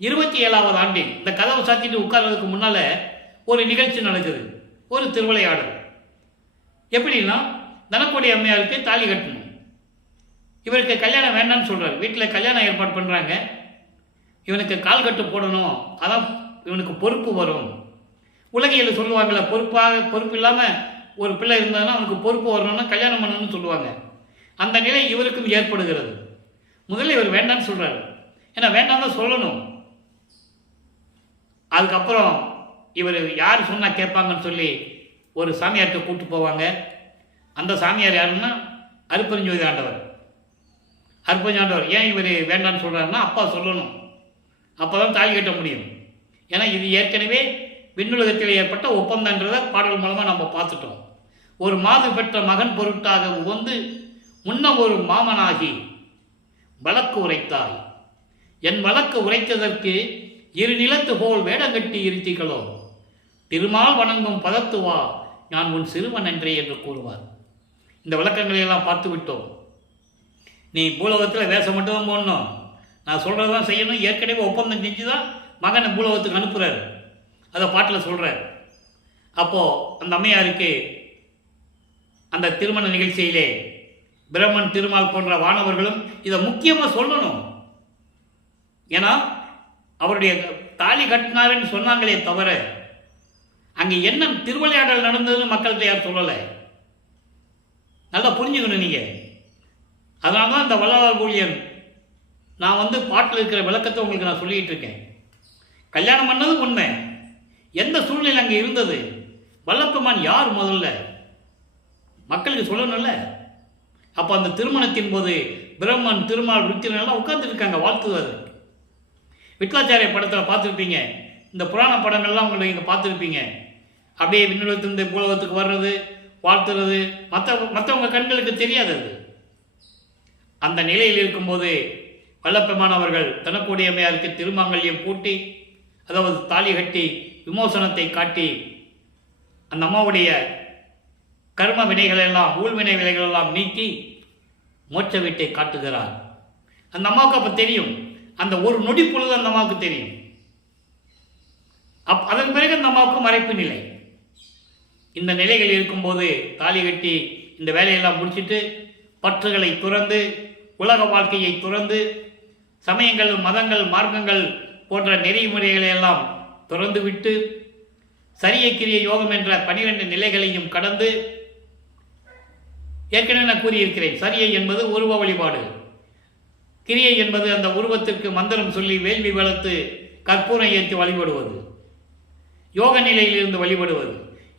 27வது ஆண்டில் இந்த கதவை சாத்திட்டு உட்கார்றதுக்கு முன்னால் ஒரு நிகழ்ச்சி நடக்குது, ஒரு திருவிளையாடல். எப்படின்னா, தனக்கோடி அம்மையாருக்கு தாலி கட்டணும். இவருக்கு கல்யாணம் வேண்டாம்னு சொல்கிறார். வீட்டில் கல்யாணம் ஏற்பாடு பண்ணுறாங்க. இவனுக்கு கால் கட்டு போடணும், அதான் இவனுக்கு பொறுப்பு வரும். உலகியல் சொல்லுவாங்கள்ல, பொறுப்பு இல்லாமல் ஒரு பிள்ளை இருந்ததுன்னா அவனுக்கு பொறுப்பு வரணும்னா கல்யாணம் பண்ணணும்னு சொல்லுவாங்க. அந்த நிலை இவருக்கும் ஏற்படுகிறது. முதல்ல இவர் வேண்டான்னு சொல்கிறார். ஏன்னா வேண்டாம் தான் சொல்லணும். அதுக்கப்புறம் இவர் யார் சொன்னால் கேட்பாங்கன்னு சொல்லி ஒரு சாமியார்கிட்ட கூப்பிட்டு போவாங்க. அந்த சாமியார் யாருன்னா அருப்பெருஞ்சோதி ஆண்டவர். அருப்பெருஞ்சாண்டவர் ஏன் இவர் வேண்டான்னு சொல்கிறாருன்னா, அப்பா சொல்லணும், அப்போ தான் தாலி கட்ட முடியும். ஏன்னா இது ஏற்கனவே விண்ணுலகத்தில் ஏற்பட்ட ஒப்பந்தன்றதை பாடல் மூலமாக நம்ம பார்த்துட்டோம். ஒரு மாது பெற்ற மகன் பொருட்டாக உவந்து முன்னம் ஒரு மாமனாகி வழக்கு உரைத்தாய், என் வழக்கு உரைத்ததற்கு 2 நிலத்து போல் வேடங்கட்டி இருத்திகளோ, திருமால் வணங்கும் பதத்துவா நான் உன் சிறுவன் என்றே என்று கூறுவார். இந்த விளக்கங்களை எல்லாம் பார்த்து விட்டோம். நீ பூலோகத்தில் வேஷம் மட்டும் போடணும், நான் சொல்கிறதான் செய்யணும். ஏற்கனவே ஒப்பந்தம் செஞ்சு தான் மகனை பூலோகத்துக்கு அனுப்புகிறார். அதை பாட்டில் சொல்கிறார். அப்போது அந்த அம்மையாருக்கு அந்த திருமண நிகழ்ச்சியிலே பிரம்மன் திருமால் போன்ற வானவர்களும் இதை முக்கியமாக சொல்லணும். ஏன்னா அவருடைய தாலி கட்டினாருன்னு சொன்னாங்களே தவிர அங்கே என்ன திருவிளையாடல் நடந்ததுன்னு மக்கள்கிட்ட யார் சொல்லலை. நல்லா புரிஞ்சுக்கணும் நீங்கள். அதனால தான் இந்த வள்ளலார் ஊழியன் நான் பாட்டில் இருக்கிற விளக்கத்தை உங்களுக்கு நான் சொல்லிகிட்டு இருக்கேன். கல்யாணம் பண்ணது உண்மை, எந்த சூழ்நிலை அங்கே இருந்தது, வல்லப்பெருமான் யார் முதல்ல மக்களுக்கு சொல்லணும்ல. அப்போ அந்த திருமணத்தின் போது பிரம்மன் திருமால் ருத்திரனெல்லாம் உட்கார்ந்துருக்காங்க வாழ்த்துவார். விட்லாச்சாரிய படத்தில் பார்த்துருப்பீங்க, இந்த புராண படங்கள்லாம் உங்களுக்கு இங்கே பார்த்துருப்பீங்க. அப்படியே விண்ணுலகத்திலிருந்து பூலகத்துக்கு வர்றது, வாழ்த்துறது மற்றவங்க கண்களுக்கு தெரியாது. அது அந்த நிலையில் இருக்கும்போது வல்லப்பெருமான் அவர்கள் தனக்குடையமையாருக்கு திருமாங்கல்யம் பூட்டி, அதாவது தாலி கட்டி விமோசனத்தை காட்டி அந்த அம்மாவுடைய கர்ம வினைகளெல்லாம் ஊழ்வினை வினைகளெல்லாம் நீக்கி மோட்ச வீட்டை காட்டுகிறார். அந்த அம்மாவுக்கு அப்போ தெரியும், அந்த ஒரு நொடி பொழுது அந்த அம்மாவுக்கு தெரியும். அதன் பிறகு அந்த அம்மாவுக்கு மறைப்பு நிலை. இந்த நிலைகள் இருக்கும்போது தாலி கட்டி இந்த வேலையெல்லாம் முடிச்சுட்டு பற்றுகளை துறந்து உலக வாழ்க்கையை துறந்து சமயங்கள் மதங்கள் மார்க்கங்கள் போன்ற நெறிமுறைகளை எல்லாம் துறந்து விட்டு சரியக்கிரிய யோகம் என்ற 12 நிலைகளையும் கடந்து, ஏற்கனவே நான் கூறியிருக்கிறேன், சரியை என்பது உருவ வழிபாடு, கிரியை என்பது அந்த உருவத்திற்கு மந்திரம் சொல்லி வேள்வி வளர்த்து கற்பூரம் ஏற்றி வழிபடுவது, யோக நிலையிலிருந்து வழிபடுவது.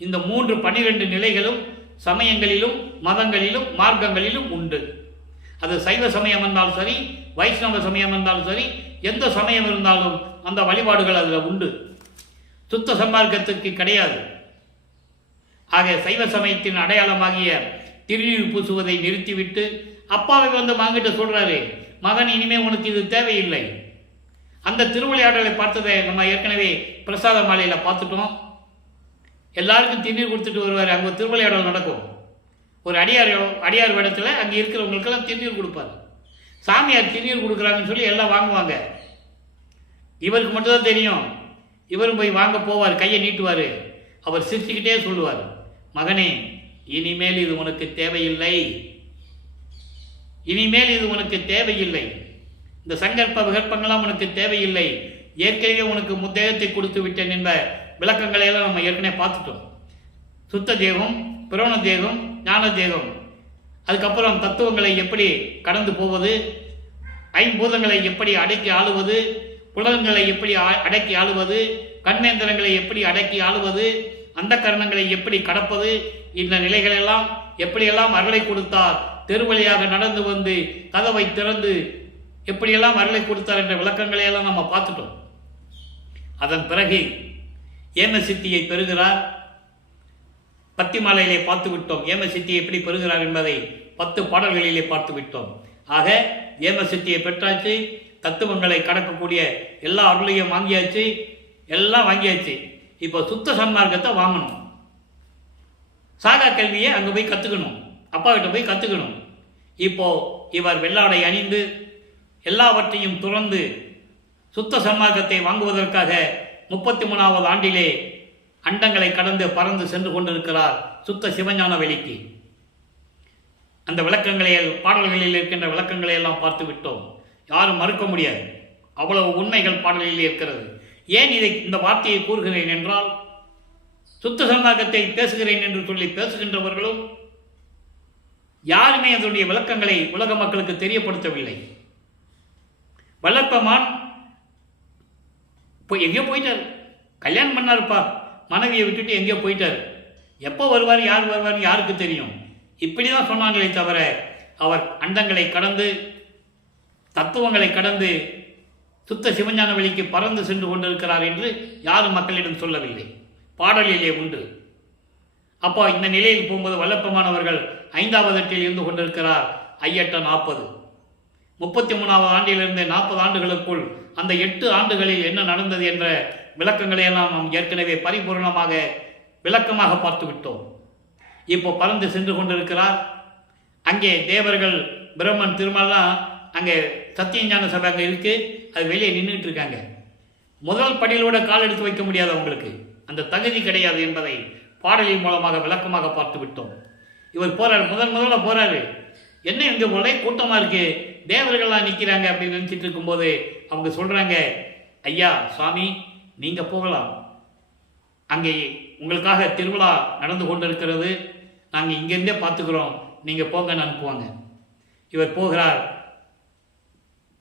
இந்த 12 நிலைகளும் சமயங்களிலும் மதங்களிலும் மார்க்கங்களிலும் உண்டு. அது சைவ சமயம் இருந்தாலும் சரி, வைஷ்ணவ சமயம் இருந்தாலும் சரி, எந்த சமயம் இருந்தாலும் அந்த வழிபாடுகள் அதில் உண்டு. சுத்த சன்மார்க்கத்துக்கு கிடையாது. ஆக சைவ சமயத்தின் அடையாளமாகிய திருநீர் பூசுவதை நிறுத்திவிட்டு அப்பாவை வாங்கிட்டு சொல்றாரு, மகன் இனிமே உனக்கு இது தேவையில்லை. அந்த திருவிளையாடலை பார்த்ததை நம்ம ஏற்கனவே பிரசாத மாலையில் பார்த்துட்டோம். எல்லாருக்கும் திருநீர் கொடுத்துட்டு வருவார். அங்கே திருவிளையாடல் நடக்கும். ஒரு அடியார் இடத்துல அங்கே இருக்கிறவங்களுக்கெல்லாம் திருநீர் கொடுப்பார். சாமியார் திருநீர் கொடுக்குறாங்கன்னு சொல்லி எல்லாம் வாங்குவாங்க. இவருக்கு மட்டும்தான் தெரியும். இவரும் போய் வாங்க போவார், கையை நீட்டுவார். அவர் சிரிச்சுக்கிட்டே சொல்லுவார், மகனே இனிமேல் இது உனக்கு தேவையில்லை, இனிமேல் இது உனக்கு தேவையில்லை, இந்த சங்கற்ப விகற்பங்கள்லாம் உனக்கு தேவையில்லை, ஏற்கனவே உனக்கு முத்தேகத்தை கொடுத்து விட்டேன் என்ற விளக்கங்களையெல்லாம் நம்ம ஏற்கனவே பார்த்துட்டோம். சுத்த தேகம், பிரோண தேகம், ஞான தேகம், அதுக்கப்புறம் தத்துவங்களை எப்படி கடந்து போவது, ஐம்பூதங்களை எப்படி அடக்கி ஆளுவது, புலன்களை எப்படி அடக்கி ஆளுவது, கண்மேந்திரங்களை எப்படி அடக்கி ஆளுவது, அந்த கரணங்களை எப்படி கடப்பது, இந்த நிலைகளெல்லாம் எப்படியெல்லாம் அருளை கொடுத்தார், தெருவழியாக நடந்து வந்து கதவை திறந்து எப்படியெல்லாம் அருளை கொடுத்தார் என்ற விளக்கங்களையெல்லாம் நம்ம பார்த்துட்டோம். அதன் பிறகு ஏம சித்தியை பெறுகிறார். பத்தி மாலையிலே பார்த்து விட்டோம். ஏம சித்தியை எப்படி பெறுகிறார் என்பதை 10 பாடல்களிலே பார்த்து விட்டோம். ஆக ஏம சித்தியை பெற்றாச்சு, தத்துவங்களை கடக்கக்கூடிய எல்லா அருளையும் வாங்கியாச்சு, எல்லாம் வாங்கியாச்சு. இப்போ சுத்த சன்மார்க்கத்தை வாங்கணும். சாகா கல்வியை அங்கே போய் கற்றுக்கணும், அப்பா கிட்ட போய் கற்றுக்கணும். இப்போ இவர் வெள்ளாடை அணிந்து எல்லாவற்றையும் துறந்து சுத்த சன்மார்க்கத்தை வாங்குவதற்காக 33வது ஆண்டிலே அண்டங்களை கடந்து பறந்து சென்று கொண்டிருக்கிறார் சுத்த சிவஞான வெளிக்கு. அந்த விளக்கங்களை பாடல்களில் இருக்கின்ற விளக்கங்களை எல்லாம் பார்த்து விட்டோம். யாரும் மறுக்க முடியாது, அவ்வளவு உண்மைகள் பாடலில் இருக்கிறது. ஏன் இந்த வார்த்தையை கூறுகிறேன் என்றால், சுத்த சன்மார்க்கத்தை பேசுகிறேன் என்று சொல்லி பேசுகின்றவர்களும் யாருமே அதனுடைய விளக்கங்களை உலக மக்களுக்கு தெரியப்படுத்தவில்லை. வல்லப்பெருமான் எங்கேயோ போயிட்டார், கல்யாணம் பண்ணாருப்பா, மனைவியை விட்டுட்டு எங்கேயோ போயிட்டார். எப்போ வருவார், யார் வருவார், யாருக்கு தெரியும்? இப்படி தான் சொன்னாங்களே தவிர அவர் அண்டங்களை கடந்து தத்துவங்களை கடந்து சுத்த சிவஞான வெளிக்கு பறந்து சென்று கொண்டிருக்கிறார் என்று யாரும் மக்களிடம் சொல்லவில்லை. பாடலிலே உண்டு. அப்போ இந்த நிலையில் போகும்போது வல்லப்பெருமானவர்கள் 5வது எட்டில் இருந்து கொண்டிருக்கிறார். ஐயட்ட 40, 33வது ஆண்டிலிருந்து 40 ஆண்டுகளுக்குள் அந்த 8 ஆண்டுகளில் என்ன நடந்தது என்ற விளக்கங்களை எல்லாம் நாம் ஏற்கனவே பரிபூர்ணமாக விளக்கமாக பார்த்து விட்டோம். இப்போ பறந்து சென்று கொண்டிருக்கிறார். அங்கே தேவர்கள் பிரம்மன் திருமலாம் அங்கே சத்தியஞான சபை அங்கே இருக்குது, அது வெளியே நின்றுட்டு இருக்காங்க. முதல் படியிலோட கால் எடுத்து வைக்க முடியாது, அவங்களுக்கு அந்த தகுதி கிடையாது என்பதை பாடலின் மூலமாக விளக்கமாக பார்த்து விட்டோம். இவர் போறாரு, முதல்ல போறாரு. என்ன இங்கே ஒரே கூட்டமாக இருக்கு, தேவர்கள்லாம் நிற்கிறாங்க அப்படின்னு நினச்சிட்டு இருக்கும்போது அவங்க சொல்கிறாங்க, ஐயா சுவாமி நீங்கள் போகலாம், அங்கே உங்களுக்காக திருவிழா நடந்து கொண்டு இருக்கிறது, நாங்கள் இங்கேருந்தே பார்த்துக்கிறோம், நீங்கள் போங்கன்னு அனுப்புவாங்க. இவர் போகிறார்.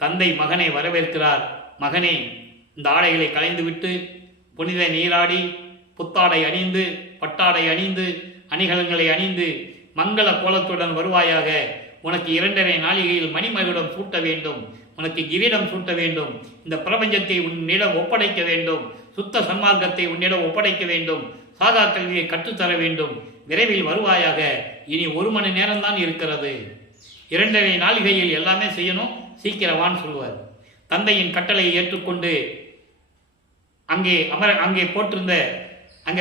தந்தை மகனை வரவேற்கிறார். மகனே, இந்த ஆடைகளை களைந்துவிட்டு புனித நீராடி புத்தாடை அணிந்து பட்டாடை அணிந்து அணிகலன்களை அணிந்து மங்கள கோலத்துடன் வருவாயாக. உனக்கு 2.5 நாளிகையில் மணிமகுடம் சூட்ட வேண்டும், உனக்கு கிரீடம் சூட்ட வேண்டும், இந்த பிரபஞ்சத்தை உன்னிடம் ஒப்படைக்க வேண்டும், சுத்த சன்மார்க்கத்தை உன்னிடம் ஒப்படைக்க வேண்டும், சாகா கல்வியை கற்றுத்தர வேண்டும், விரைவில் வருவாயாக. இனி 1 மணி நேரம்தான் இருக்கிறது, 2.5 நாளிகையில் எல்லாமே செய்யணும், சீக்கிரமான்னு சொல்லுவார். தந்தையின் கட்டளையை ஏற்றுக்கொண்டு அங்கே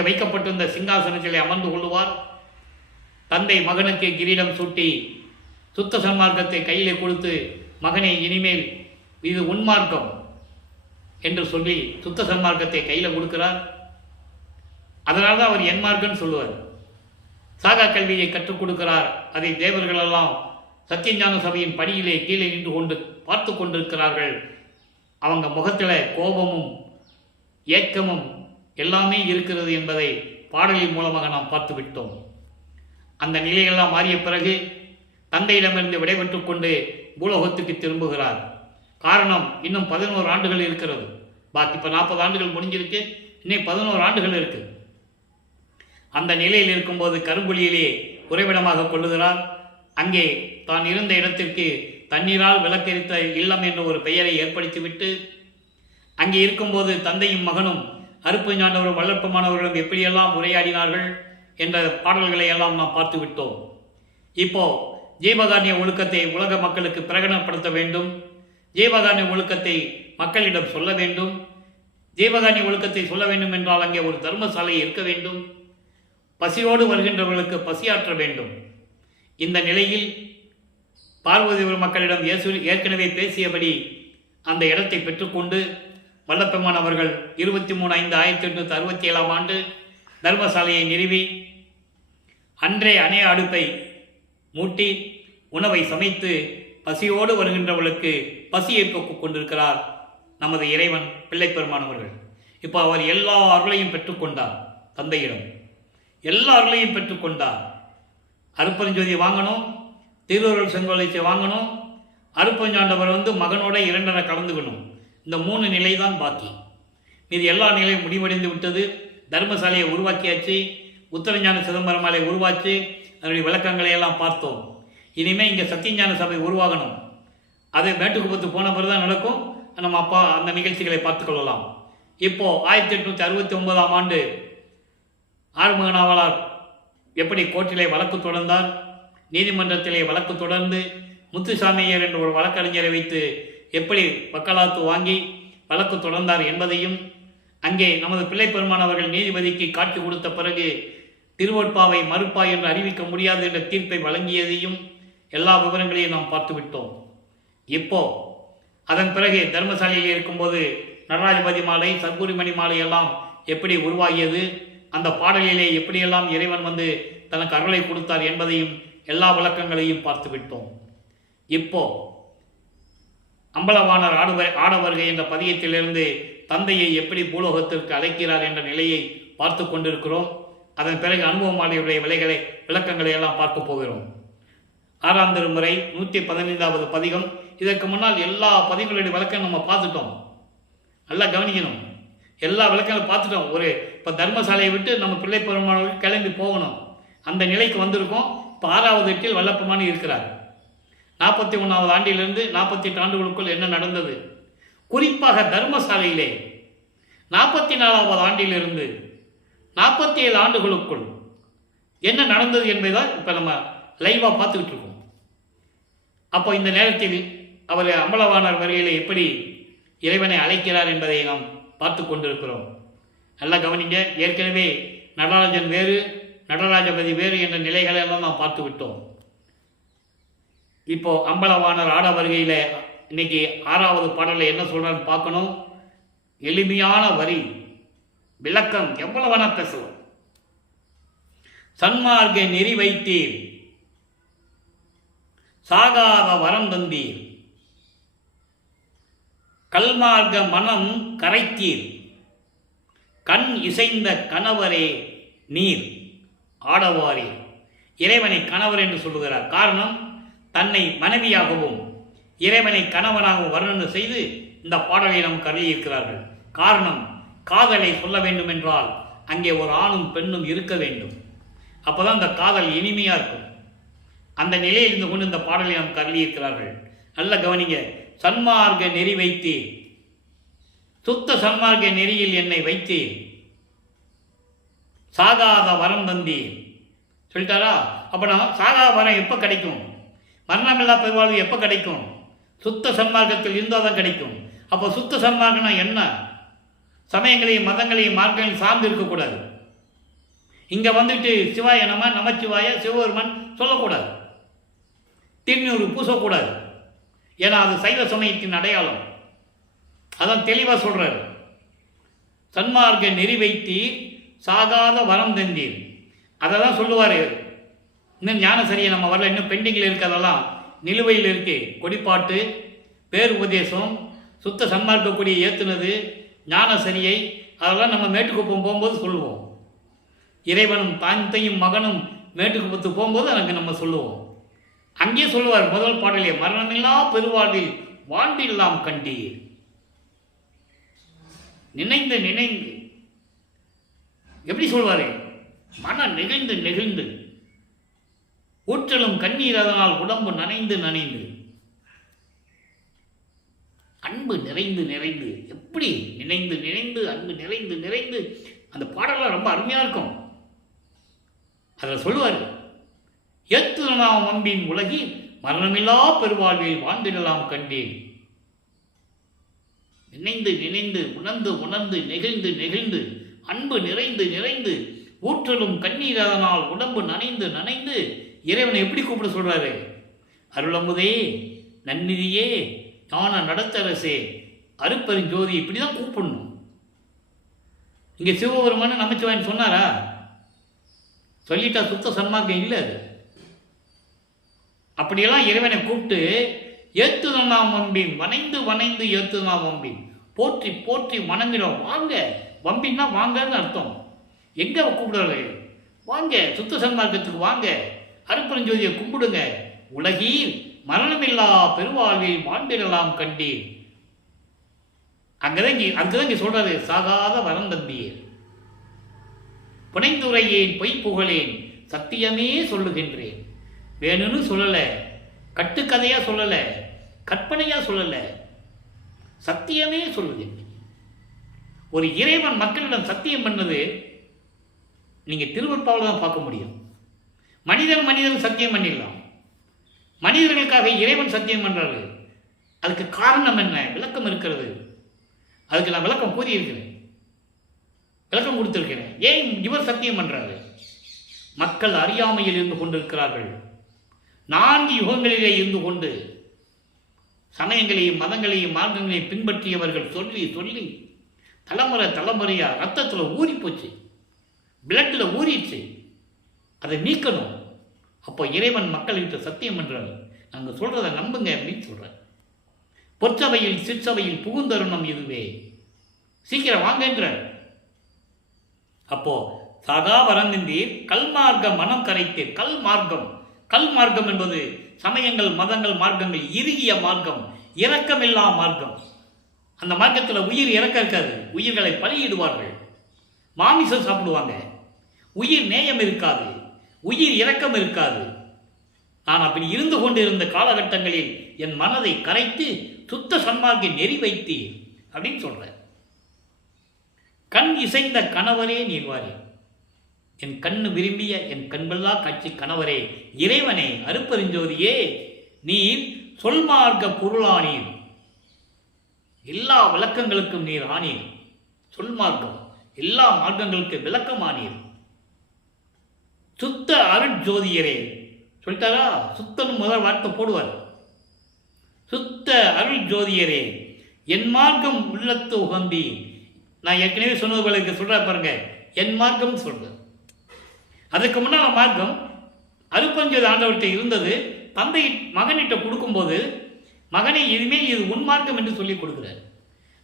வைக்கப்பட்டிருந்த சிங்காசனத்திலே அமர்ந்து கொள்ளுவார். தந்தை மகனுக்கு கிரீடம் சூட்டி சுத்த சன்மார்க்கத்தை கையிலே கொடுத்து, மகனை இனிமேல் இது உன்மார்க்கம் என்று சொல்லி சுத்த சன்மார்க்கத்தை கையில் கொடுக்கிறார். அதனால தான் அவர் என்மார்க்கன்னு சொல்லுவார். சாகா கல்வியை கற்றுக் கொடுக்கிறார். அதை தேவர்களெல்லாம் சத்தியஞான சபையின் படியிலே கீழே நின்று கொண்டு பார்த்து கொண்டிருக்கிறார்கள். அவங்க முகத்தில் கோபமும் ஏக்கமும் எல்லாமே இருக்கிறது என்பதை பாடலின் மூலமாக நாம் பார்த்து விட்டோம். அந்த நிலையெல்லாம் மாறிய பிறகு தந்தையிடமிருந்து விடைபெற்று கொண்டு பூலோகத்துக்கு திரும்புகிறார். காரணம், இன்னும் 11 ஆண்டுகள் இருக்கிறது. பாக்கி இப்போ 40 ஆண்டுகள் முடிஞ்சிருக்கு, இன்னும் 11 ஆண்டுகள் இருக்கு. அந்த நிலையில் இருக்கும்போது கரும்புலியிலே உறைவிடமாக கொள்ளுகிறார். அங்கே தான் இருந்த இடத்திற்கு தண்ணீரால் விளக்கரித்த இல்லம் என்ற ஒரு பெயரை ஏற்படுத்திவிட்டு, அங்கே இருக்கும்போது தந்தையும் மகனும் அருப்பஞாண்டவரும் வல்லற்பமானவர்களும் எப்படியெல்லாம் உரையாடினார்கள் என்ற பாடல்களை எல்லாம் நாம் பார்த்து விட்டோம். இப்போ ஜீவகாருண்ய ஒழுக்கத்தை உலக மக்களுக்கு பிரகடனப்படுத்த வேண்டும், ஜீவகாருண்ய ஒழுக்கத்தை மக்களிடம் சொல்ல வேண்டும். ஜீவகாருண்ய ஒழுக்கத்தை சொல்ல வேண்டும் என்றால் அங்கே ஒரு தர்மசாலை இருக்க வேண்டும், பசியோடு வருகின்றவர்களுக்கு பசியாற்ற வேண்டும். இந்த நிலையில் பார்வதிபுர மக்களிடம் ஏற்கனவே பேசியபடி அந்த இடத்தை பெற்றுக்கொண்டு வல்லப்பெருமான் அவர்கள் 23/5/1867 ஆண்டு தர்மசாலையை நிறுவி அன்றே அணைய அடுப்பை மூட்டி உணவை சமைத்து பசியோடு வருகின்றவர்களுக்கு பசியை போக்கிக் கொண்டிருக்கிறார் நமது இறைவன் பிள்ளைப்பெருமான் அவர்கள். இப்போ அவர் எல்லா அருளையும் பெற்றுக்கொண்டார். தந்தையிடம் எல்லா அருளையும் பெற்றுக்கொண்டார். அருப்பஞ்சோதி வாங்கணும், திருவருள் செங்கோலைச்சை வாங்கணும், அருப்பஞ்சாண்டவர் மகனோட 2.5 கலந்துக்கணும். இந்த 3 நிலை தான் பாக்கி. இது எல்லா நிலையும் முடிவடைந்து விட்டது. தர்மசாலையை உருவாக்கியாச்சு, உத்தரஞான சிதம்பரமாலை உருவாச்சு, அதனுடைய விளக்கங்களை எல்லாம் பார்த்தோம். இனிமேல் இங்கே சத்தியஞான சபை உருவாகணும். அது மேட்டுக்குப்பத்து போன பிறகு தான் நடக்கும். நம்ம அப்பா அந்த நிகழ்ச்சிகளை பார்த்து கொள்ளலாம். இப்போது 1869 ஆண்டு ஆறுமுக நாவலார் எப்படி கோர்ட்டிலே வழக்கு தொடர்ந்தார், நீதிமன்றத்திலே வழக்கு தொடர்ந்து முத்துசாமியர் என்ற ஒரு வழக்கறிஞரை வைத்து எப்படி வக்காலத்து வாங்கி வழக்கு தொடர்ந்தார் என்பதையும், அங்கே நமது பிள்ளைப்பெருமான் அவர்கள் நீதிபதிக்கு காட்சி கொடுத்த பிறகு திருவொட்பாவை மறுப்பா என்று அறிவிக்க முடியாது என்ற தீர்ப்பை வழங்கியதையும் எல்லா விவரங்களையும் நாம் பார்த்துவிட்டோம். இப்போ அதன் பிறகு தர்மசாலையில் இருக்கும்போது நடராஜபதி மாலை, சத்குருமணி மாலை எல்லாம் எப்படி உருவாகியது, அந்த பாடலிலே எப்படியெல்லாம் இறைவன் தனக்கு அருளை கொடுத்தார் என்பதையும் எல்லா விளக்கங்களையும் பார்த்துவிட்டோம். இப்போ அம்பலவாணர் ஆட வருகை என்ற பதியத்திலிருந்து தந்தையை எப்படி பூலோகத்திற்கு அழைக்கிறார் என்ற நிலையை பார்த்து கொண்டிருக்கிறோம். அதன் பிறகு அனுபவமாலையுடைய விளக்கங்களை எல்லாம் பார்க்க போகிறோம். 6ஆம் திருமுறை 115வது பதிகம். இதற்கு முன்னால் எல்லா பதிவுகளுடைய விளக்கம் நம்ம பார்த்துட்டோம். நல்லா கவனிக்கணும், எல்லா விளக்கங்களும் பார்த்துட்டோம். இப்போ தர்மசாலையை விட்டு நம்ம பிள்ளை பெருமானவர்கள் கிளம்பி போகணும், அந்த நிலைக்கு வந்திருக்கோம். இப்போ 6வது எட்டில் வல்லப்பெருமான் இருக்கிறார். 41வது ஆண்டிலிருந்து 48 ஆண்டுகளுக்குள் என்ன நடந்தது, குறிப்பாக தர்மசாலையிலே 44வது ஆண்டிலிருந்து 47 ஆண்டுகளுக்குள் என்ன நடந்தது என்பதுதான் இப்போ நம்ம லைவாக பார்த்துக்கிட்டு இருக்கோம். அப்போ இந்த நேரத்தில் அவர் அம்பலவாணர் வருகையில் எப்படி இறைவனை அழைக்கிறார் என்பதை நாம் பார்த்து கொண்டிருக்கிறோம். நல்லா கவனிங்க. ஏற்கனவே நடராஜன் வேறு, நடராஜபதி வேறு என்ற நிலைகளெல்லாம் நாம் பார்த்து விட்டோம். இப்போ அம்பலவாணர் ஆட வருகையில் இன்னைக்கு 6வது பாடலில் என்ன சொல்றான்னு பார்க்கணும். எளிமையான வரி விளக்கம் எவ்வளவு வேணா பேசலாம். சன்மார்க்க நெறி வைத்தீர், சாகாத வரம் தந்தீர், கல்மார்க்க மனம் கரைத்தீர், கண் இசைந்த கணவரே நீர் ஆடவாரே. இறைவனை கணவர் என்று சொல்லுகிறார். காரணம், தன்னை மனைவியாகவும் இறைவனை கணவனாகவும் வர்ணனை செய்து இந்த பாடலை நமக்கு அருளியிருக்கிறார்கள். காரணம், காதலை சொல்ல வேண்டும் என்றால் அங்கே ஒரு ஆணும் பெண்ணும் இருக்க வேண்டும். அப்போதான் அந்த காதல் இனிமையாக இருக்கும். அந்த நிலையில் இருந்து கொண்டு இந்த பாடலை நமக்கு அருளியிருக்கிறார்கள். நல்ல கவனிங்க. சன்மார்க்க நெறி வைத்தீர், சுத்த சன்மார்க்க நெறியில் என்னை வைத்தீர், சாகாத வரம் தந்தீர் சொல்லிட்டாரா? அப்போ நான் சாகாத வரம் எப்போ கிடைக்கும்? மரணமில்லா பெருவாழ்வு எப்போ கிடைக்கும்? சுத்த சன்மார்க்கத்தில் இருந்தால் தான் கிடைக்கும். அப்போ சுத்த சன்மார்க்கம்னா என்ன? சமயங்களையும் மதங்களையும் மார்க்கங்களையும் சார்ந்து இருக்கக்கூடாது. இங்கே வந்துட்டு சிவாய நம நமச்சிவாய சிவபெருமன் சொல்லக்கூடாது, திருநூறு பூசக்கூடாது. ஏன்னா அது சைவ சமயத்தின் அடையாளம். அதான் தெளிவாக சொல்கிறார். சன்மார்க்க நெறி வைத்தீர், சாகாத வரம் தந்தீர். அதை தான் சொல்லுவார். இன்னும் ஞான சரியை நம்ம வரல, இன்னும் பெண்டிங்கில் இருக்கிறதெல்லாம் நிலுவையில் இருக்கு. கொடிப்பாட்டு, பேர் உபதேசம், சுத்த சன்மார்க்கக்கூடிய ஏற்றுனது, ஞான சரியை, அதெல்லாம் நம்ம மேட்டுக்குப்பம் போகும்போது சொல்லுவோம். இறைவனும் தாந்தையும் மகனும் மேட்டுக்குப்பத்து போகும்போது எனக்கு நம்ம சொல்லுவோம். அங்கே சொல்லுவார் முதல் பாடலே, மரணமில்லா பெருவாழ்வில் வாழ்ந்தில்லாம் கண்டீர். நினைந்து நினைந்து எப்படி சொல்வாரு? மன நெகிழ்ந்து நெகிழ்ந்து, ஊற்றலும் கண்ணீர் அதனால் உடம்பு நனைந்து நனைந்து, அன்பு நிறைந்து நிறைந்து. எப்படி நினைந்து நினைந்து, அன்பு நிறைந்து நிறைந்து. அந்த பாடலாம் ரொம்ப அருமையாக இருக்கும். அதில் சொல்லுவார், ஏத்துனாம் அம்பின் உலகில் மரணமில்லா பெருவாழ்வில் வாழ்ந்திடலாம் கண்டேன். நினைந்து நினைந்து, உணர்ந்து உணர்ந்து, நெகிழ்ந்து நெகிழ்ந்து, அன்பு நிறைந்து நிறைந்து, ஊற்றலும் கண்ணீர் அதனால் உடம்பு நனைந்து நனைந்து. இறைவனை எப்படி கூப்பிட சொல்றாரு? அருளமுதே, நன்னிதியே, ஞான நடத்தரசே, அருப்பெருஞ்சோதி. இப்படிதான் கூப்பிடணும். இங்கே சிவபெருமான நமச்சிவாயன் சொன்னாரா? சொல்லிட்டா சுத்த சன்மார்க்கம் இல்லை அது. அப்படியெல்லாம் இறைவனை கூப்பிட்டு ஏத்துனாம் வம்பின், வனைந்து வனைந்து ஏத்துனாம் வம்பின், போற்றி போற்றி வணங்கிடும். வாங்க, வம்பின்னா வாங்கன்னு அர்த்தம். எங்கே கூப்பிடுறாரு? வாங்க, சுத்த சன்மார்க்கத்துக்கு வாங்க, அருப்பெருஞ்சோதியை கும்பிடுங்க, உலகில் மரணமில்லா பெருவாழ்வில் வாழ்ந்திடலாம் கண்டீர். அங்கதான் இங்கே சொல்றாரு, சாகாத வரம் தந்தீர், புனைந்துரையேன் பொய் புகழேன், சத்தியமே சொல்லுகின்றேன். வேணும்னு சொல்லலை, கட்டுக்கதையாக சொல்லலை, கற்பனையாக சொல்லலை, சத்தியமே சொல்லுகின்றேன். ஒரு இறைவன் மக்களிடம் சத்தியம் பண்ணது நீங்கள் திருவருட்பாவில் தான் பார்க்க முடியும். மனிதன் சத்தியம் பண்ணிடலாம். மனிதர்களுக்காக இறைவன் சத்தியம் பண்ணுறாரு. அதுக்கு காரணம் என்ன? விளக்கம் இருக்கிறது. அதுக்கு நான் விளக்கம் கூறியிருக்கிறேன், விளக்கம் கொடுத்திருக்கிறேன். ஏன் இவர் சத்தியம் பண்ணுறாரு? மக்கள் அறியாமையில் இருந்து கொண்டிருக்கிறார்கள். 4 யுகங்களிலே இருந்து கொண்டு சமயங்களையும் மதங்களையும் மார்க்கங்களையும் பின்பற்றியவர்கள் சொல்லி சொல்லி தலைமுறை தலைமுறையாக ரத்தத்தில் ஊறி போச்சு, பிளட்டில் ஊறிச்சு. அதை நீக்கணும். அப்போ இறைவன் மக்கள்கிட்ட சத்தியம் பண்ணுறாரு, நாங்கள் சொல்கிறத நம்புங்க அப்படின்னு சொல்கிறார். பொற்சபையில் சிற்சபையில் புகுந்தருணம் இதுவே, சீக்கிரம் வாங்கன்றார். அப்போ சகா வரந்தீர், கல்மார்க்க மனம் கரைத்தீர். கல் மார்க்கம் என்பது சமயங்கள் மதங்கள் மார்க்கங்கள் இறுகிய மார்க்கம், இரக்கமில்லா மார்க்கம். அந்த மார்க்கத்தில் உயிர் இறக்கம் இருக்காது. உயிர்களை பலியிடுவார்கள், மாமிசம் சாப்பிடுவாங்க. உயிர் நேயம் இருக்காது, உயிர் இரக்கம் இருக்காது. நான் அப்படி இருந்து கொண்டிருந்த காலகட்டங்களில் என் மனதை கரைத்து சுத்த சன்மார்க்க நெறி வைத்தீர் அப்படின்னு சொல்ற. கண் இசைந்த கணவரே நீர்வாரே, என் கண்ணு விரும்பிய என் கண்பல்லா காட்சி கணவரே, இறைவனே, அருப்பெருஞ்சோதியே, நீர் சொல்மார்க்க பொருளானீர். எல்லா விளக்கங்களுக்கும் நீர் ஆனீர். சொல்மார்க்கம் எல்லா மார்க்கங்களுக்கு விளக்கமானீர். சுத்த அருட்ஜோதியரே சொல்லிட்டாரா? சுத்தன் முதல் வார்த்தை போடுவார். சுத்த அருள் ஜோதியரே, என் மார்க்கம் உள்ளத்து உகந்தி. நான் ஏற்கனவே சொன்னது போல சொல்ற பாருங்க, என் மார்க்கம் சொல்றேன். அதுக்கு முன்னால் மார்க்கம் அருப்பெருஞ்சோதி ஆண்டவர்கிட்ட இருந்தது. தந்தை மகனிட்ட கொடுக்கும்போது மகனை இனிமேல் இது உன் மார்க்கம் என்று சொல்லி கொடுக்குறார்.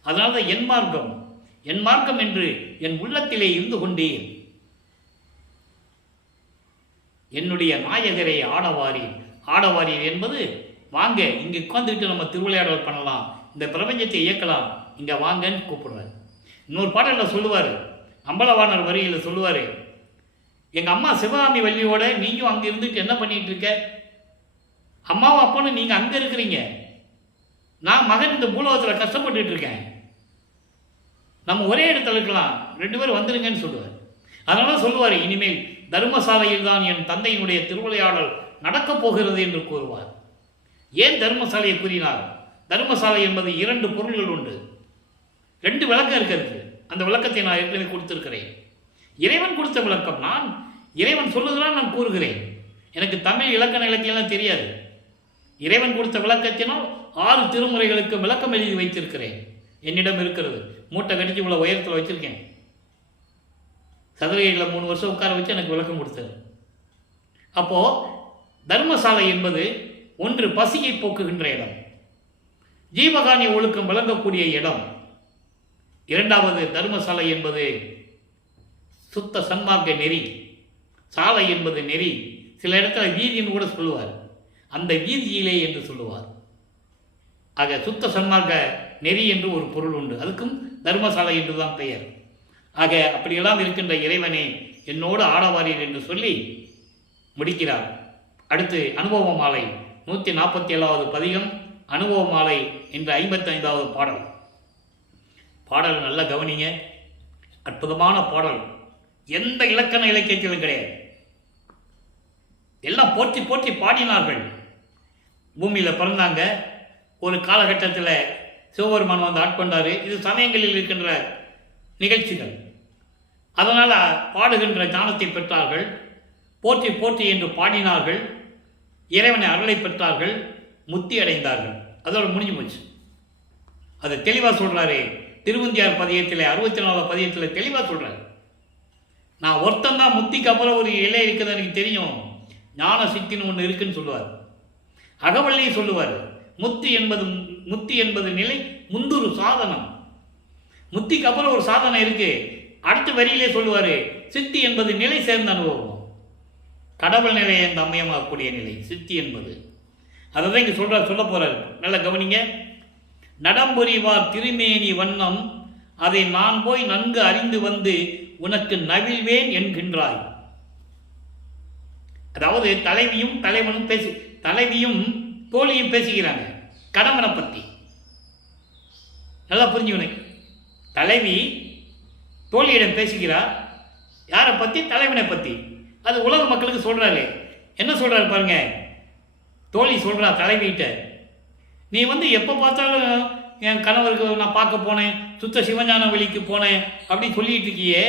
அதனால தான் என் மார்க்கம் என்று என் உள்ளத்திலே இருந்து கொண்டேன். என்னுடைய நாயகரை ஆடவாரீர் என்பது வாங்க இங்கே உட்காந்துக்கிட்டு நம்ம திருவிளையாடல் பண்ணலாம், இந்த பிரபஞ்சத்தை இயக்கலாம், இங்கே வாங்கன்னு கூப்பிடுறாரு. இன்னொரு பாடலில் சொல்லுவார், அம்பலவாணர் வரியில் சொல்லுவார், எங்கள் அம்மா சிவகாமி வள்ளியோட நீயும் அங்கே இருந்துட்டு என்ன பண்ணிட்டு இருக்க? அம்மாவும் அப்பனும் நீங்கள் அங்கே இருக்கிறீங்க, நான் மகன் இந்த பூலோகத்தில் கஷ்டப்பட்டுட்டு இருக்கேன், நம்ம ஒரே இடத்துல இருக்கலாம், 2 பேரும் வந்துருங்கன்னு சொல்லுவார். அதனால சொல்லுவார், இனிமேல் தர்மசாலையில் தான் என் தந்தையினுடைய திருவிளையாடல் நடக்கப் போகிறது என்று கூறுவார். ஏன் தர்மசாலையை கூறினார்? தர்மசாலை என்பது 2 பொருள்கள் உண்டு, 2 விளக்கம் இருக்கிறது. அந்த விளக்கத்தை நான் ஏற்கனவே கொடுத்திருக்கிறேன். இறைவன் கொடுத்த விளக்கம், நான் இறைவன் சொல்லுகிறான், நான் கூறுகிறேன். எனக்கு தமிழ் இலக்கண இலக்கியம்லாம் தெரியாது. இறைவன் கொடுத்த விளக்கத்தினால் 6 திருமுறைகளுக்கு விளக்கம் எழுதி வைத்திருக்கிறேன். என்னிடம் இருக்கிறது, மூட்டை கடிச்சு இவ்வளோ உயரத்தில் வச்சுருக்கேன். சதுரகிரியில் 3 வருஷம் உட்கார வச்சு எனக்கு விளக்கம் கொடுத்தது. அப்போது தர்மசாலை என்பது ஒன்று பசியை போக்குகின்ற இடம், ஜீவகாணி ஒழுக்கம் விளங்கக்கூடிய இடம். 2வது தர்மசாலை என்பது சுத்த சன்மார்க்க நெறி. சாலை என்பது நெறி. சில இடத்துல வீதின்னு கூட சொல்லுவார், அந்த வீதியிலே என்று சொல்லுவார். ஆக சுத்த சன்மார்க்க நெறி என்று ஒரு பொருள் உண்டு, அதுக்கும் தர்மசாலை என்றுதான் பெயர். ஆக அப்படியெல்லாம் இருக்கின்ற இறைவனே என்னோடு ஆடவாரீர் என்று சொல்லி முடிக்கிறார். அடுத்து அனுபவ மாலை 147வது பதிகம், அனுபவ மாலை என்ற 55வது பாடல். பாடல் நல்லா கவனிங்க, அற்புதமான பாடல். எந்த இலக்கண இலக்கியத்திலும் கிடையாது, எல்லாம் போற்றி போற்றி பாடினார்கள். பூமியில் பிறந்தாங்க, ஒரு காலகட்டத்தில் சிவபெருமான் வந்து ஆட்கொண்டார். இது சமயங்களில் இருக்கின்ற நிகழ்ச்சிகள். அதனால் பாடுகின்ற ஞானத்தை பெற்றார்கள், போற்றி போற்றி என்று பாடினார்கள், இறைவனை அருளை பெற்றார்கள், முத்தி அடைந்தார்கள். அதோடு முடிஞ்சு போச்சு. அது தெளிவாக சொல்கிறாரு திருவந்தியார் பதியத்தில் 64வது பதியத்தில் தெளிவாக சொல்கிறார். நான் ஒருத்தந்தான் முத்திக்கு அப்புறம் ஒரு இலை இருக்குது எனக்கு தெரியும், ஞான சித்தின்னு ஒன்று இருக்குன்னு சொல்லுவார். அகவல்லியை சொல்லுவார், முத்தி என்பது நிலை முந்துரு சாதனம். முத்திக்கு அப்புறம் ஒரு சாதனம் இருக்கு. அடுத்த வரியிலே சொல்லுவார், சித்தி என்பது நிலை சேர்ந்த அனுபவம், கடவுள் நிலை என்ற அம்மையமாகக்கூடிய நிலை சித்தி என்பது. அதை தான் இங்கே சொல்ல போறார். நல்லா கவனிங்க. நடம்புரிவார் திருமேனி வண்ணம், அதை நான் போய் நன்கு அறிந்து வந்து உனக்கு நவிழ்வேன் என்கின்றாய். அதாவது தலைவியும் தோழியும் பேசுகிறாங்க கணவனை பற்றி. நல்லா புரிஞ்சுக்கணும். தலைவி தோழியிடம் பேசுகிறார், யாரை பற்றி? தலைவனை பற்றி. அது உலக மக்களுக்கு சொல்கிறாரு. என்ன சொல்கிறாரு பாருங்க. தோழி சொல்கிறா தலைவிகிட்ட, நீ வந்து எப்போ பார்த்தாலும் என் கணவருக்கு நான் பார்க்க போனேன், சுத்த சிவஞான வெளிக்கு போனேன் அப்படின்னு சொல்லிட்டு இருக்கியே,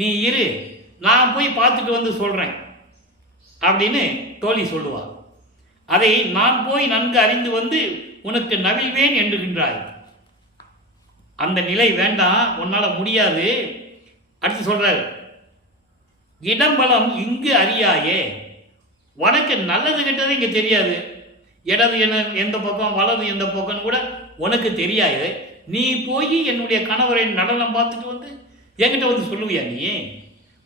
நீ இரு, நான் போய் பார்த்துட்டு வந்து சொல்கிறேன் அப்படின்னு தோழி சொல்லுவாள். அதை நான் போய் நன்கு அறிந்து வந்து உனக்கு நவிழ்வேன் என்கின்றாய். அந்த நிலை வேண்டாம், உன்னால் முடியாது. அடுத்து சொல்கிறார், இடம்பலம் இங்கு அறியாயே, உனக்கு நல்லது கெட்டது இங்கே தெரியாது, இடது எந்த பக்கம் வலது எந்த பக்கம்னு கூட உனக்கு தெரியாது. நீ போய் என்னுடைய கணவரை நடனம் பார்த்துட்டு வந்து என்கிட்ட வந்து சொல்லுவியா? நீ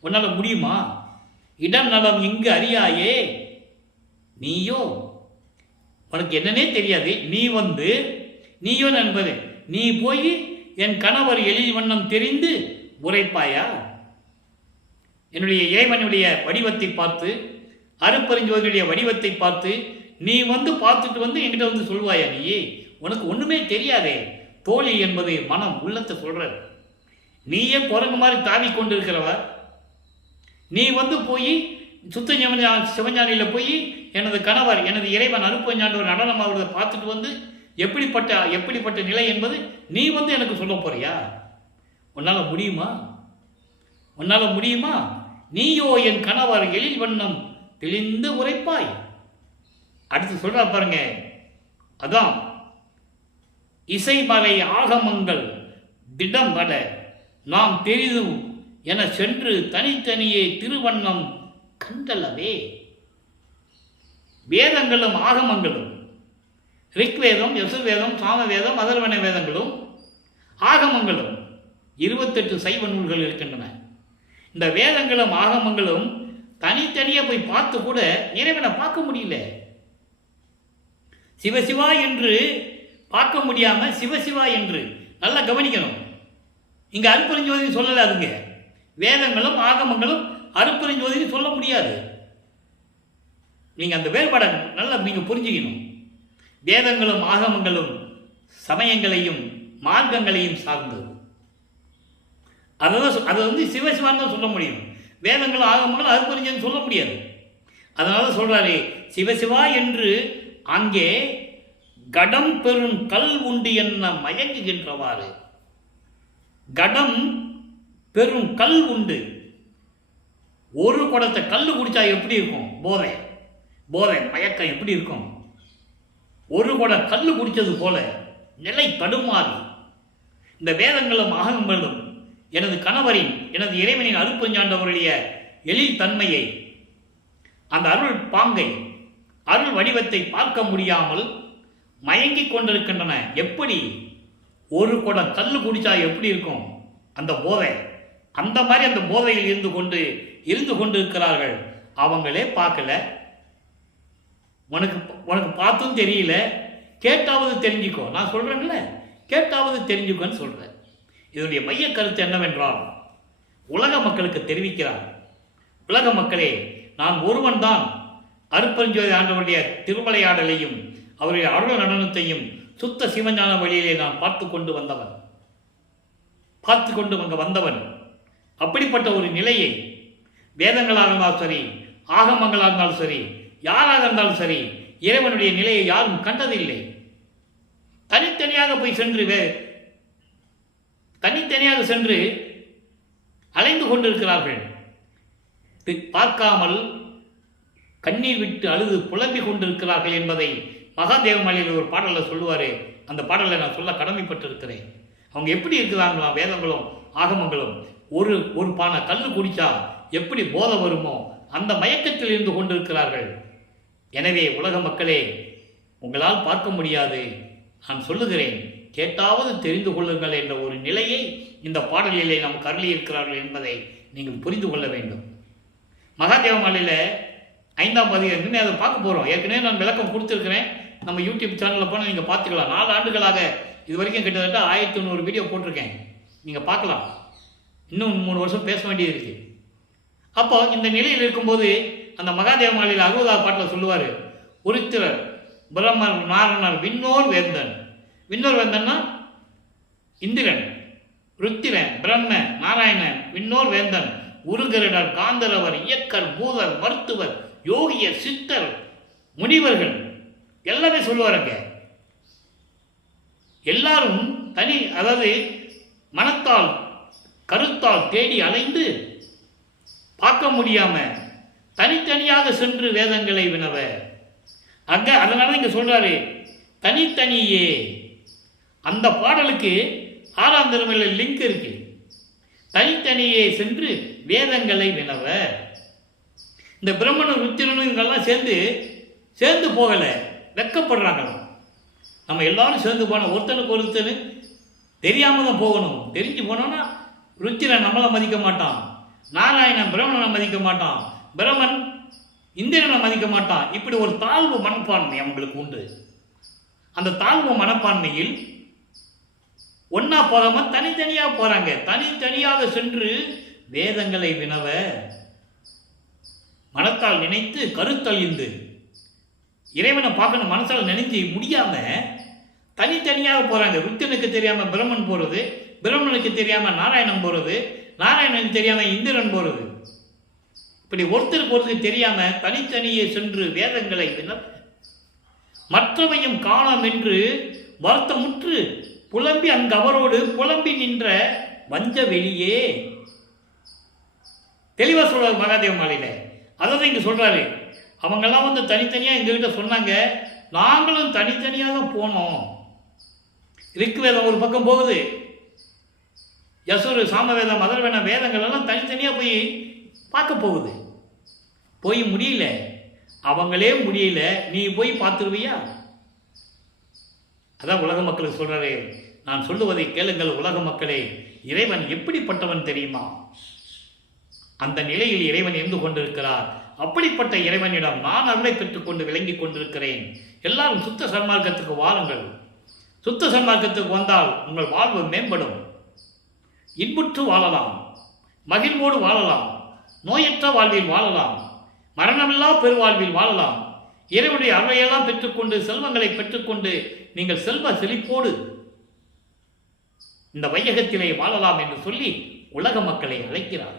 உன்னால் முடியுமா? இடம் நலம் இங்கு அறியாயே, நீயோ உனக்கு என்னன்னே தெரியாது, நீயோ நண்பது, நீ போய் என் கணவர் எழில் வண்ணம் தெரிந்து உரைப்பாயா? என்னுடைய இறைவனுடைய வடிவத்தை பார்த்து, அருப்பெருஞ்சோதியுடைய வடிவத்தை பார்த்து நீ வந்து பார்த்துட்டு வந்து என்கிட்ட வந்து சொல்வாயா? நீ உனக்கு ஒன்றுமே தெரியாதே. தோழி என்பது மனம், உள்ளத்தை சொல்கிறது. நீயே குரங்கு மாதிரி தாவி கொண்டு இருக்கிறவ, நீ வந்து போய் சுத்த சிவஞானியில் போய் எனது கணவர் எனது இறைவன் அருப்பஞ்சாண்டவர் நடனம் ஆகிறத பார்த்துட்டு வந்து எப்படிப்பட்ட நிலை என்பது நீ வந்து எனக்கு சொல்ல போறியா? உன்னால் முடியுமா? நீயோ என் கணவர் எழில் வண்ணம் தெளிந்து உரைப்பாய். அடுத்து சொல்றா பாருங்க, அதான் இசைமறை ஆகமங்கள் திடம் வட நாம் தெரிதும் என சென்று தனித்தனியே திருவண்ணம் கண்டலவே. வேதங்களும் ஆகமங்களும், ரிக்வேதம், யசுர்வேதம், சாமவேதம், அதர்வண வேதங்களும் ஆகமங்களும் 28 சைவ நூல்கள் இருக்கின்றன. இந்த வேதங்களும் ஆகமங்களும் தனித்தனியாக போய் பார்த்து கூட இறைவனை பார்க்க முடியல. சிவசிவா என்று பார்க்க முடியாம சிவசிவா என்று நல்லா கவனிக்கணும். இங்க அருட்பெருஞ்சோதி சொல்லல. அதுங்க வேதங்களும் ஆகமங்களும் அருட்பெருஞ்சோதின்னு சொல்ல முடியாது. நீங்க அந்த வேறுபாடை நல்லா நீங்க புரிஞ்சுக்கணும். வேதங்களும் ஆகமங்களும் சமயங்களையும் மார்க்கங்களையும் சார்ந்தது. அதை சிவசிவான்னு தான் சொல்ல முடியும். வேதங்களும் ஆகமங்களும் அருட்பெருஞ்சோதின்னு சொல்ல முடியாது. அதனால சொல்றாரு, சிவசிவா என்று அங்கே கடம் பெறும் கல் உண்டு என்ன மயங்குகின்றவாறு. கடம் பெரும் கல் உண்டு. ஒரு குடத்தை கல் குடிச்சா எப்படி இருக்கும்? போதை போதை மயக்கம் எப்படி இருக்கும்? ஒரு குடம் கல் குடித்தது போல நிலை தடுமாறி இந்த வேதங்களும் ஆகமங்களும் எனது கணவரின் எனது இறைவனின் அருட்பெருஞ்சாண்டவருடைய எழில் தன்மையை, அந்த அருள் பாங்கை, அருள் வடிவத்தை பார்க்க முடியாமல் மயங்கி கொண்டிருக்கின்றன. எப்படி ஒரு குடம் கல் குடிச்சா எப்படி இருக்கும் அந்த போதை, அந்த மாதிரி அந்த போதையில் இருந்து கொண்டு இருக்கிறார்கள். அவங்களே பார்க்கல, உனக்கு பார்த்தும் தெரியல, கேட்டாவது தெரிஞ்சுக்கோ. நான் சொல்றேன்ல, கேட்டாவது தெரிஞ்சுக்கோன்னு சொல்றேன். இதனுடைய மைய கருத்து என்னவென்றால், உலக மக்களுக்கு தெரிவிக்கிறார், உலக மக்களே, நான் ஒருவன் தான் அருட்பெருஞ்சோதி ஆண்டவருடைய திருவிளையாடலையும் அவருடைய அருள் நடனத்தையும் சுத்த சிவஞான வழியிலே நான் பார்த்து கொண்டு வந்தவன். அப்படிப்பட்ட ஒரு நிலையை வேதங்களாக இருந்தாலும் சரி, ஆகமங்களாக இருந்தாலும் சரி, யாராக இருந்தாலும் சரி, இறைவனுடைய நிலையை யாரும் கண்டதில்லை. தனித்தனியாக சென்று அலைந்து கொண்டிருக்கிறார்கள். பார்க்காமல் கண்ணீர் விட்டு அழுது புலம்பிக் கொண்டிருக்கிறார்கள் என்பதை மகாதேவமலையில் ஒரு பாடலில் சொல்லுவார். அந்த பாடலை நான் சொல்ல கடமைப்பட்டிருக்கிறேன். அவங்க எப்படி இருக்கிறாங்களாம்? வேதங்களும் ஆகமங்களும் ஒரு பானை கல் குடிச்சா எப்படி போதை வருமோ அந்த மயக்கத்தில் இருந்து கொண்டிருக்கிறார்கள். எனவே உலக மக்களே, உங்களால் பார்க்க முடியாது, நான் சொல்லுகிறேன், கேட்டாவது தெரிந்து கொள்ளுங்கள் என்ற ஒரு நிலையை இந்த பாடலிலே நமக்கு அருளி இருக்கிறார்கள் என்பதை நீங்கள் புரிந்து கொள்ள வேண்டும். மகாதேவமலையில் 5ஆம் பதிகம் அதை பார்க்க போகிறோம். ஏற்கனவே நான் விளக்கம் கொடுத்துருக்கிறேன். நம்ம யூடியூப் சேனலில் போனால் நீங்கள் பார்த்துக்கலாம். 4 ஆண்டுகளாக இது வரைக்கும் கிட்டத்தட்ட 1100 வீடியோ போட்டிருக்கேன். நீங்கள் பார்க்கலாம். இன்னும் 3 வருஷம் பேச வேண்டியது இருக்குது. அப்போ இந்த நிலையில் இருக்கும்போது அந்த மகாதேவமலையில் 60ஆவது பாட்டில் சொல்லுவார், உருத்திரர் பிரம்மர் நாரணர் விண்ணோர் வேந்தன். விண்ணோர் வேந்தன்னா இந்திரன், ருத்திரன், பிரம்ம, நாராயணன், விண்ணோர் வேந்தன், உருகரிடர், காந்தரவர், இயக்கர், பூதர், மருத்துவர், யோகியர், சித்தர், முனிவர்கள் எல்லாமே சொல்லுவாருங்க. எல்லாரும் அதாவது மனத்தால் கருத்தால் தேடி அலைந்து பார்க்க முடியாம தனித்தனியாக சென்று வேதங்களை வினவ. அதனால இங்க சொல்றாரு, தனித்தனியே. அந்த பாடலுக்கு 6ஆம் திருமுறையில் லிங்க் இருக்கு. தனித்தனியே சென்று வேதங்களை வினவ. இந்த பிரம்மனும் ருத்திரனும் இவங்கெல்லாம் சேர்ந்து போகல, வெக்கப்படுறாங்களாம். நம்ம எல்லாரும் சேர்ந்து போனோம், ஒருத்தனுக்கு ஒருத்தனு தெரியாம தான் போகணும். தெரிஞ்சு போனோம்னா ருத்திரன் நம்மளை மதிக்க மாட்டான், நாராயணன் பிரம்மனை மதிக்க மாட்டான், பிரம்மன் இந்திரனை மதிக்க மாட்டான். இப்படி ஒரு தாழ்வு மனப்பான்மை அவங்களுக்கு உண்டு. அந்த தாழ்வு மனப்பான்மையில் ஒன்னா போகாம தனித்தனியாக போறாங்க. தனித்தனியாக சென்று வேதங்களை வினவ மனத்தால் நினைத்து கருத்தழிந்து இறைவனை பார்க்கணும் மனசால் நினைச்சு முடியாம தனித்தனியாக போறாங்க. ருத்திரனுக்கு தெரியாம பிரம்மன் போறது, பிரம்மனுக்கு தெரியாம நாராயணன் போறது, நாராயணனுக்கு தெரியாம இந்திரன் போறது. இப்படி ஒருத்தருக்கு தெரியாம தனித்தனியே சென்று வேதங்களை வினவ மற்றவையும் காணாம் என்று வருத்தமுற்று புலம்பி அங்கு அவரோடு புலம்பி நின்ற வஞ்ச வெளியே. தெளிவா சொல்றாரு மகாதேவமலையில. அதான் இங்க சொல்றாரு, அவங்கெல்லாம் தனித்தனியா எங்ககிட்ட சொன்னாங்க, நாங்களும் தனித்தனியாக தான் போனோம். ரிக்வேதம் ஒரு பக்கம் போகுது, யசுரு சாமவேதம் அதர்வேன வேதங்கள் எல்லாம் தனித்தனியா போய் பார்க்க போகுது. போய் முடியல, அவங்களே முடியல, நீ போய் பார்த்துருவியா? அதான் உலக மக்களுக்கு சொல்றாரு, நான் சொல்லுவதை கேளுங்கள் உலக மக்களே. இறைவன் எப்படிப்பட்டவன் தெரியுமா? அந்த நிலையில் இறைவன் இருந்து கொண்டிருக்கிறார். அப்படிப்பட்ட இறைவனிடம் நான் அருளை பெற்றுக்கொண்டு விளங்கி கொண்டிருக்கிறேன். எல்லாரும் சுத்த சன்மார்க்கத்துக்கு வாருங்கள். சுத்த சன்மார்க்கத்துக்கு வந்தால் உங்கள் வாழ்வு மேம்படும். இன்புற்று வாழலாம், மகிழ்வோடு வாழலாம், நோயற்ற வாழ்வில் வாழலாம், மரணமில்லா பெருவாழ்வில் வாழலாம். இறைவனுடைய அருளையெல்லாம் பெற்றுக்கொண்டு செல்வங்களை பெற்றுக்கொண்டு நீங்கள் செல்வ செழிப்போடு இந்த வையகத்திலே வாழலாம் என்று சொல்லி உலக மக்களை அழைக்கிறார்.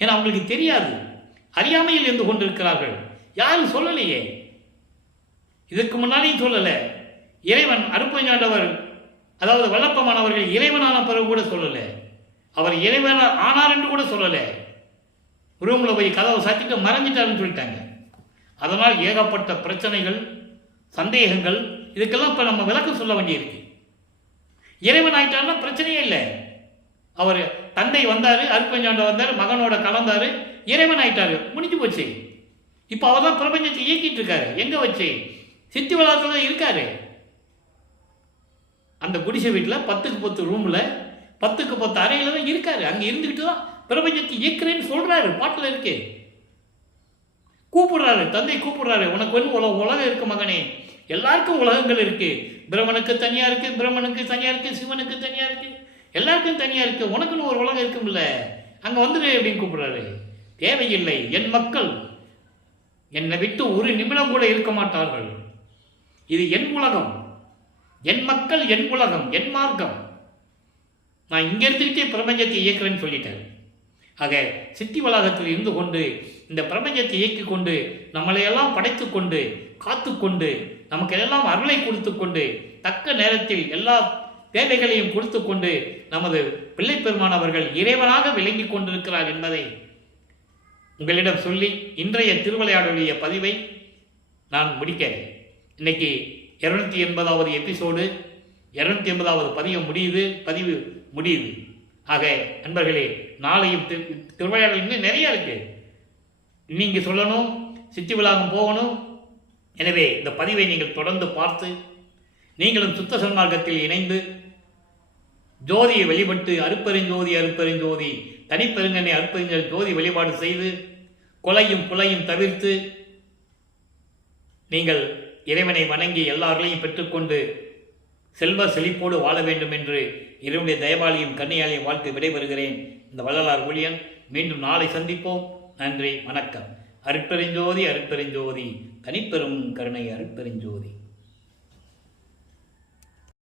ஏன்னா அவங்களுக்கு தெரியாது, அறியாமையில் இருந்து கொண்டிருக்கிறார்கள். யாரும் சொல்லலையே, இதற்கு முன்னாலேயும் சொல்லல. இறைவன் அருப்பஞ்சாண்டவர், அதாவது வல்லப்பமானவர்கள் இறைவனான பிறகு கூட சொல்லல. அவர் இறைவன் ஆனார் என்று கூட சொல்லல. ரூம்ல போய் கதவை சாத்திட்டு மறைஞ்சிட்டாருன்னு சொல்லிட்டாங்க. அதனால் ஏகப்பட்ட பிரச்சனைகள், சந்தேகங்கள், இதுக்கெல்லாம் இப்ப நம்ம விளக்கம் சொல்ல வேண்டியிருக்கு. இறைவன் ஆயிட்டாருன்னா பிரச்சனையே இல்லை. அவர் தந்தை வந்தாரு, அருப்பஞ்சாண்ட வந்தாரு, மகனோட கலந்தாரு, இறைவன் ஆயிட்டாரு, முடிஞ்சு போச்சு. இப்போ அவர் தான் பிரபஞ்சத்தை இயக்கிட்டு இருக்காரு. எங்க வச்சு? சித்தி வளாகத்துல இருக்காரு. அந்த குடிசை வீட்டில் 10க்கு 10 ரூம்ல 10க்கு 10 அறையில தான் இருக்காரு. அங்க இருந்துகிட்டு தான் பிரபஞ்சத்தை இயக்குறேன்னு சொல்றாரு. பாட்டில் இருக்கு. கூப்பிடுறாரு, தந்தை கூப்பிடுறாரு, உனக்கு வந்து உலகம் இருக்கு மகனே, எல்லாருக்கும் உலகங்கள் இருக்கு. பிரம்மனுக்கு தனியா இருக்கு, பிரம்மனுக்கு தனியா இருக்கு, சிவனுக்கு தனியா இருக்கு, எல்லாருக்கும் தனியா இருக்கு, உனக்குன்னு ஒரு உலகம் இருக்கும்ல, அங்க வந்துடு அப்படின்னு கூப்பிடுறாரு. தேவையில்லை, என் மக்கள் என்னை விட்டு ஒரு நிமிடம் கூட இருக்க மாட்டார்கள். இது என் உலகம், என் மக்கள், என் உலகம், என் மார்க்கம். நான் இங்க இருந்துகிட்டே பிரபஞ்சத்தை இயக்குறேன்னு சொல்லிட்டேன். ஆக சித்தி வளாகத்தில் இருந்து கொண்டு இந்த பிரபஞ்சத்தை இயக்கிக் கொண்டு நம்மளையெல்லாம் படைத்து கொண்டு காத்து கொண்டு நமக்கு எல்லாம் அருளை கொடுத்து கொண்டு தக்க நேரத்தில் எல்லா தேவைகளையும் கொடுத்து கொண்டு நமது பிள்ளை பெருமானவர்கள் இறைவனாக விளங்கி கொண்டிருக்கிறார் என்பதை உங்களிடம் சொல்லி இன்றைய திருவிளையாடலுடைய பதிவை நான் முடிக்கிறேன். இன்னைக்கு 280வது எபிசோடு, 280வது பதிவு முடியுது. ஆக நண்பர்களே, நாளையும் திருவிளையாடல் இன்னும் நிறைய இருக்கு. நீங்க சொல்லணும், சித்தி விளாகம் போகணும். எனவே இந்த பதிவை நீங்கள் தொடர்ந்து பார்த்து நீங்களும் சுத்த சன்மார்க்கத்தில் இணைந்து ஜோதியை வழிபட்டு அருப்பெருஞ்சோதி தனிப்பெருங்கனை அருப்பெருஞ்சல் ஜோதி வழிபாடு செய்து கொலையும் புலையும் தவிர்த்து நீங்கள் இறைவனை வணங்கி எல்லார்களையும் பெற்றுக்கொண்டு செல்வ செழிப்போடு வாழ வேண்டும் என்று இறைவனுடைய தயவாளியும் கன்னியாலையும் வாழ்த்து விடைபெறுகிறேன். இந்த வள்ளலார் ஊழியன். மீண்டும் நாளை சந்திப்போம். நன்றி, வணக்கம். அருட்பெருஞ்சோதி தனிப்பெரும் கருணை அருட்பெருஞ்சோதி.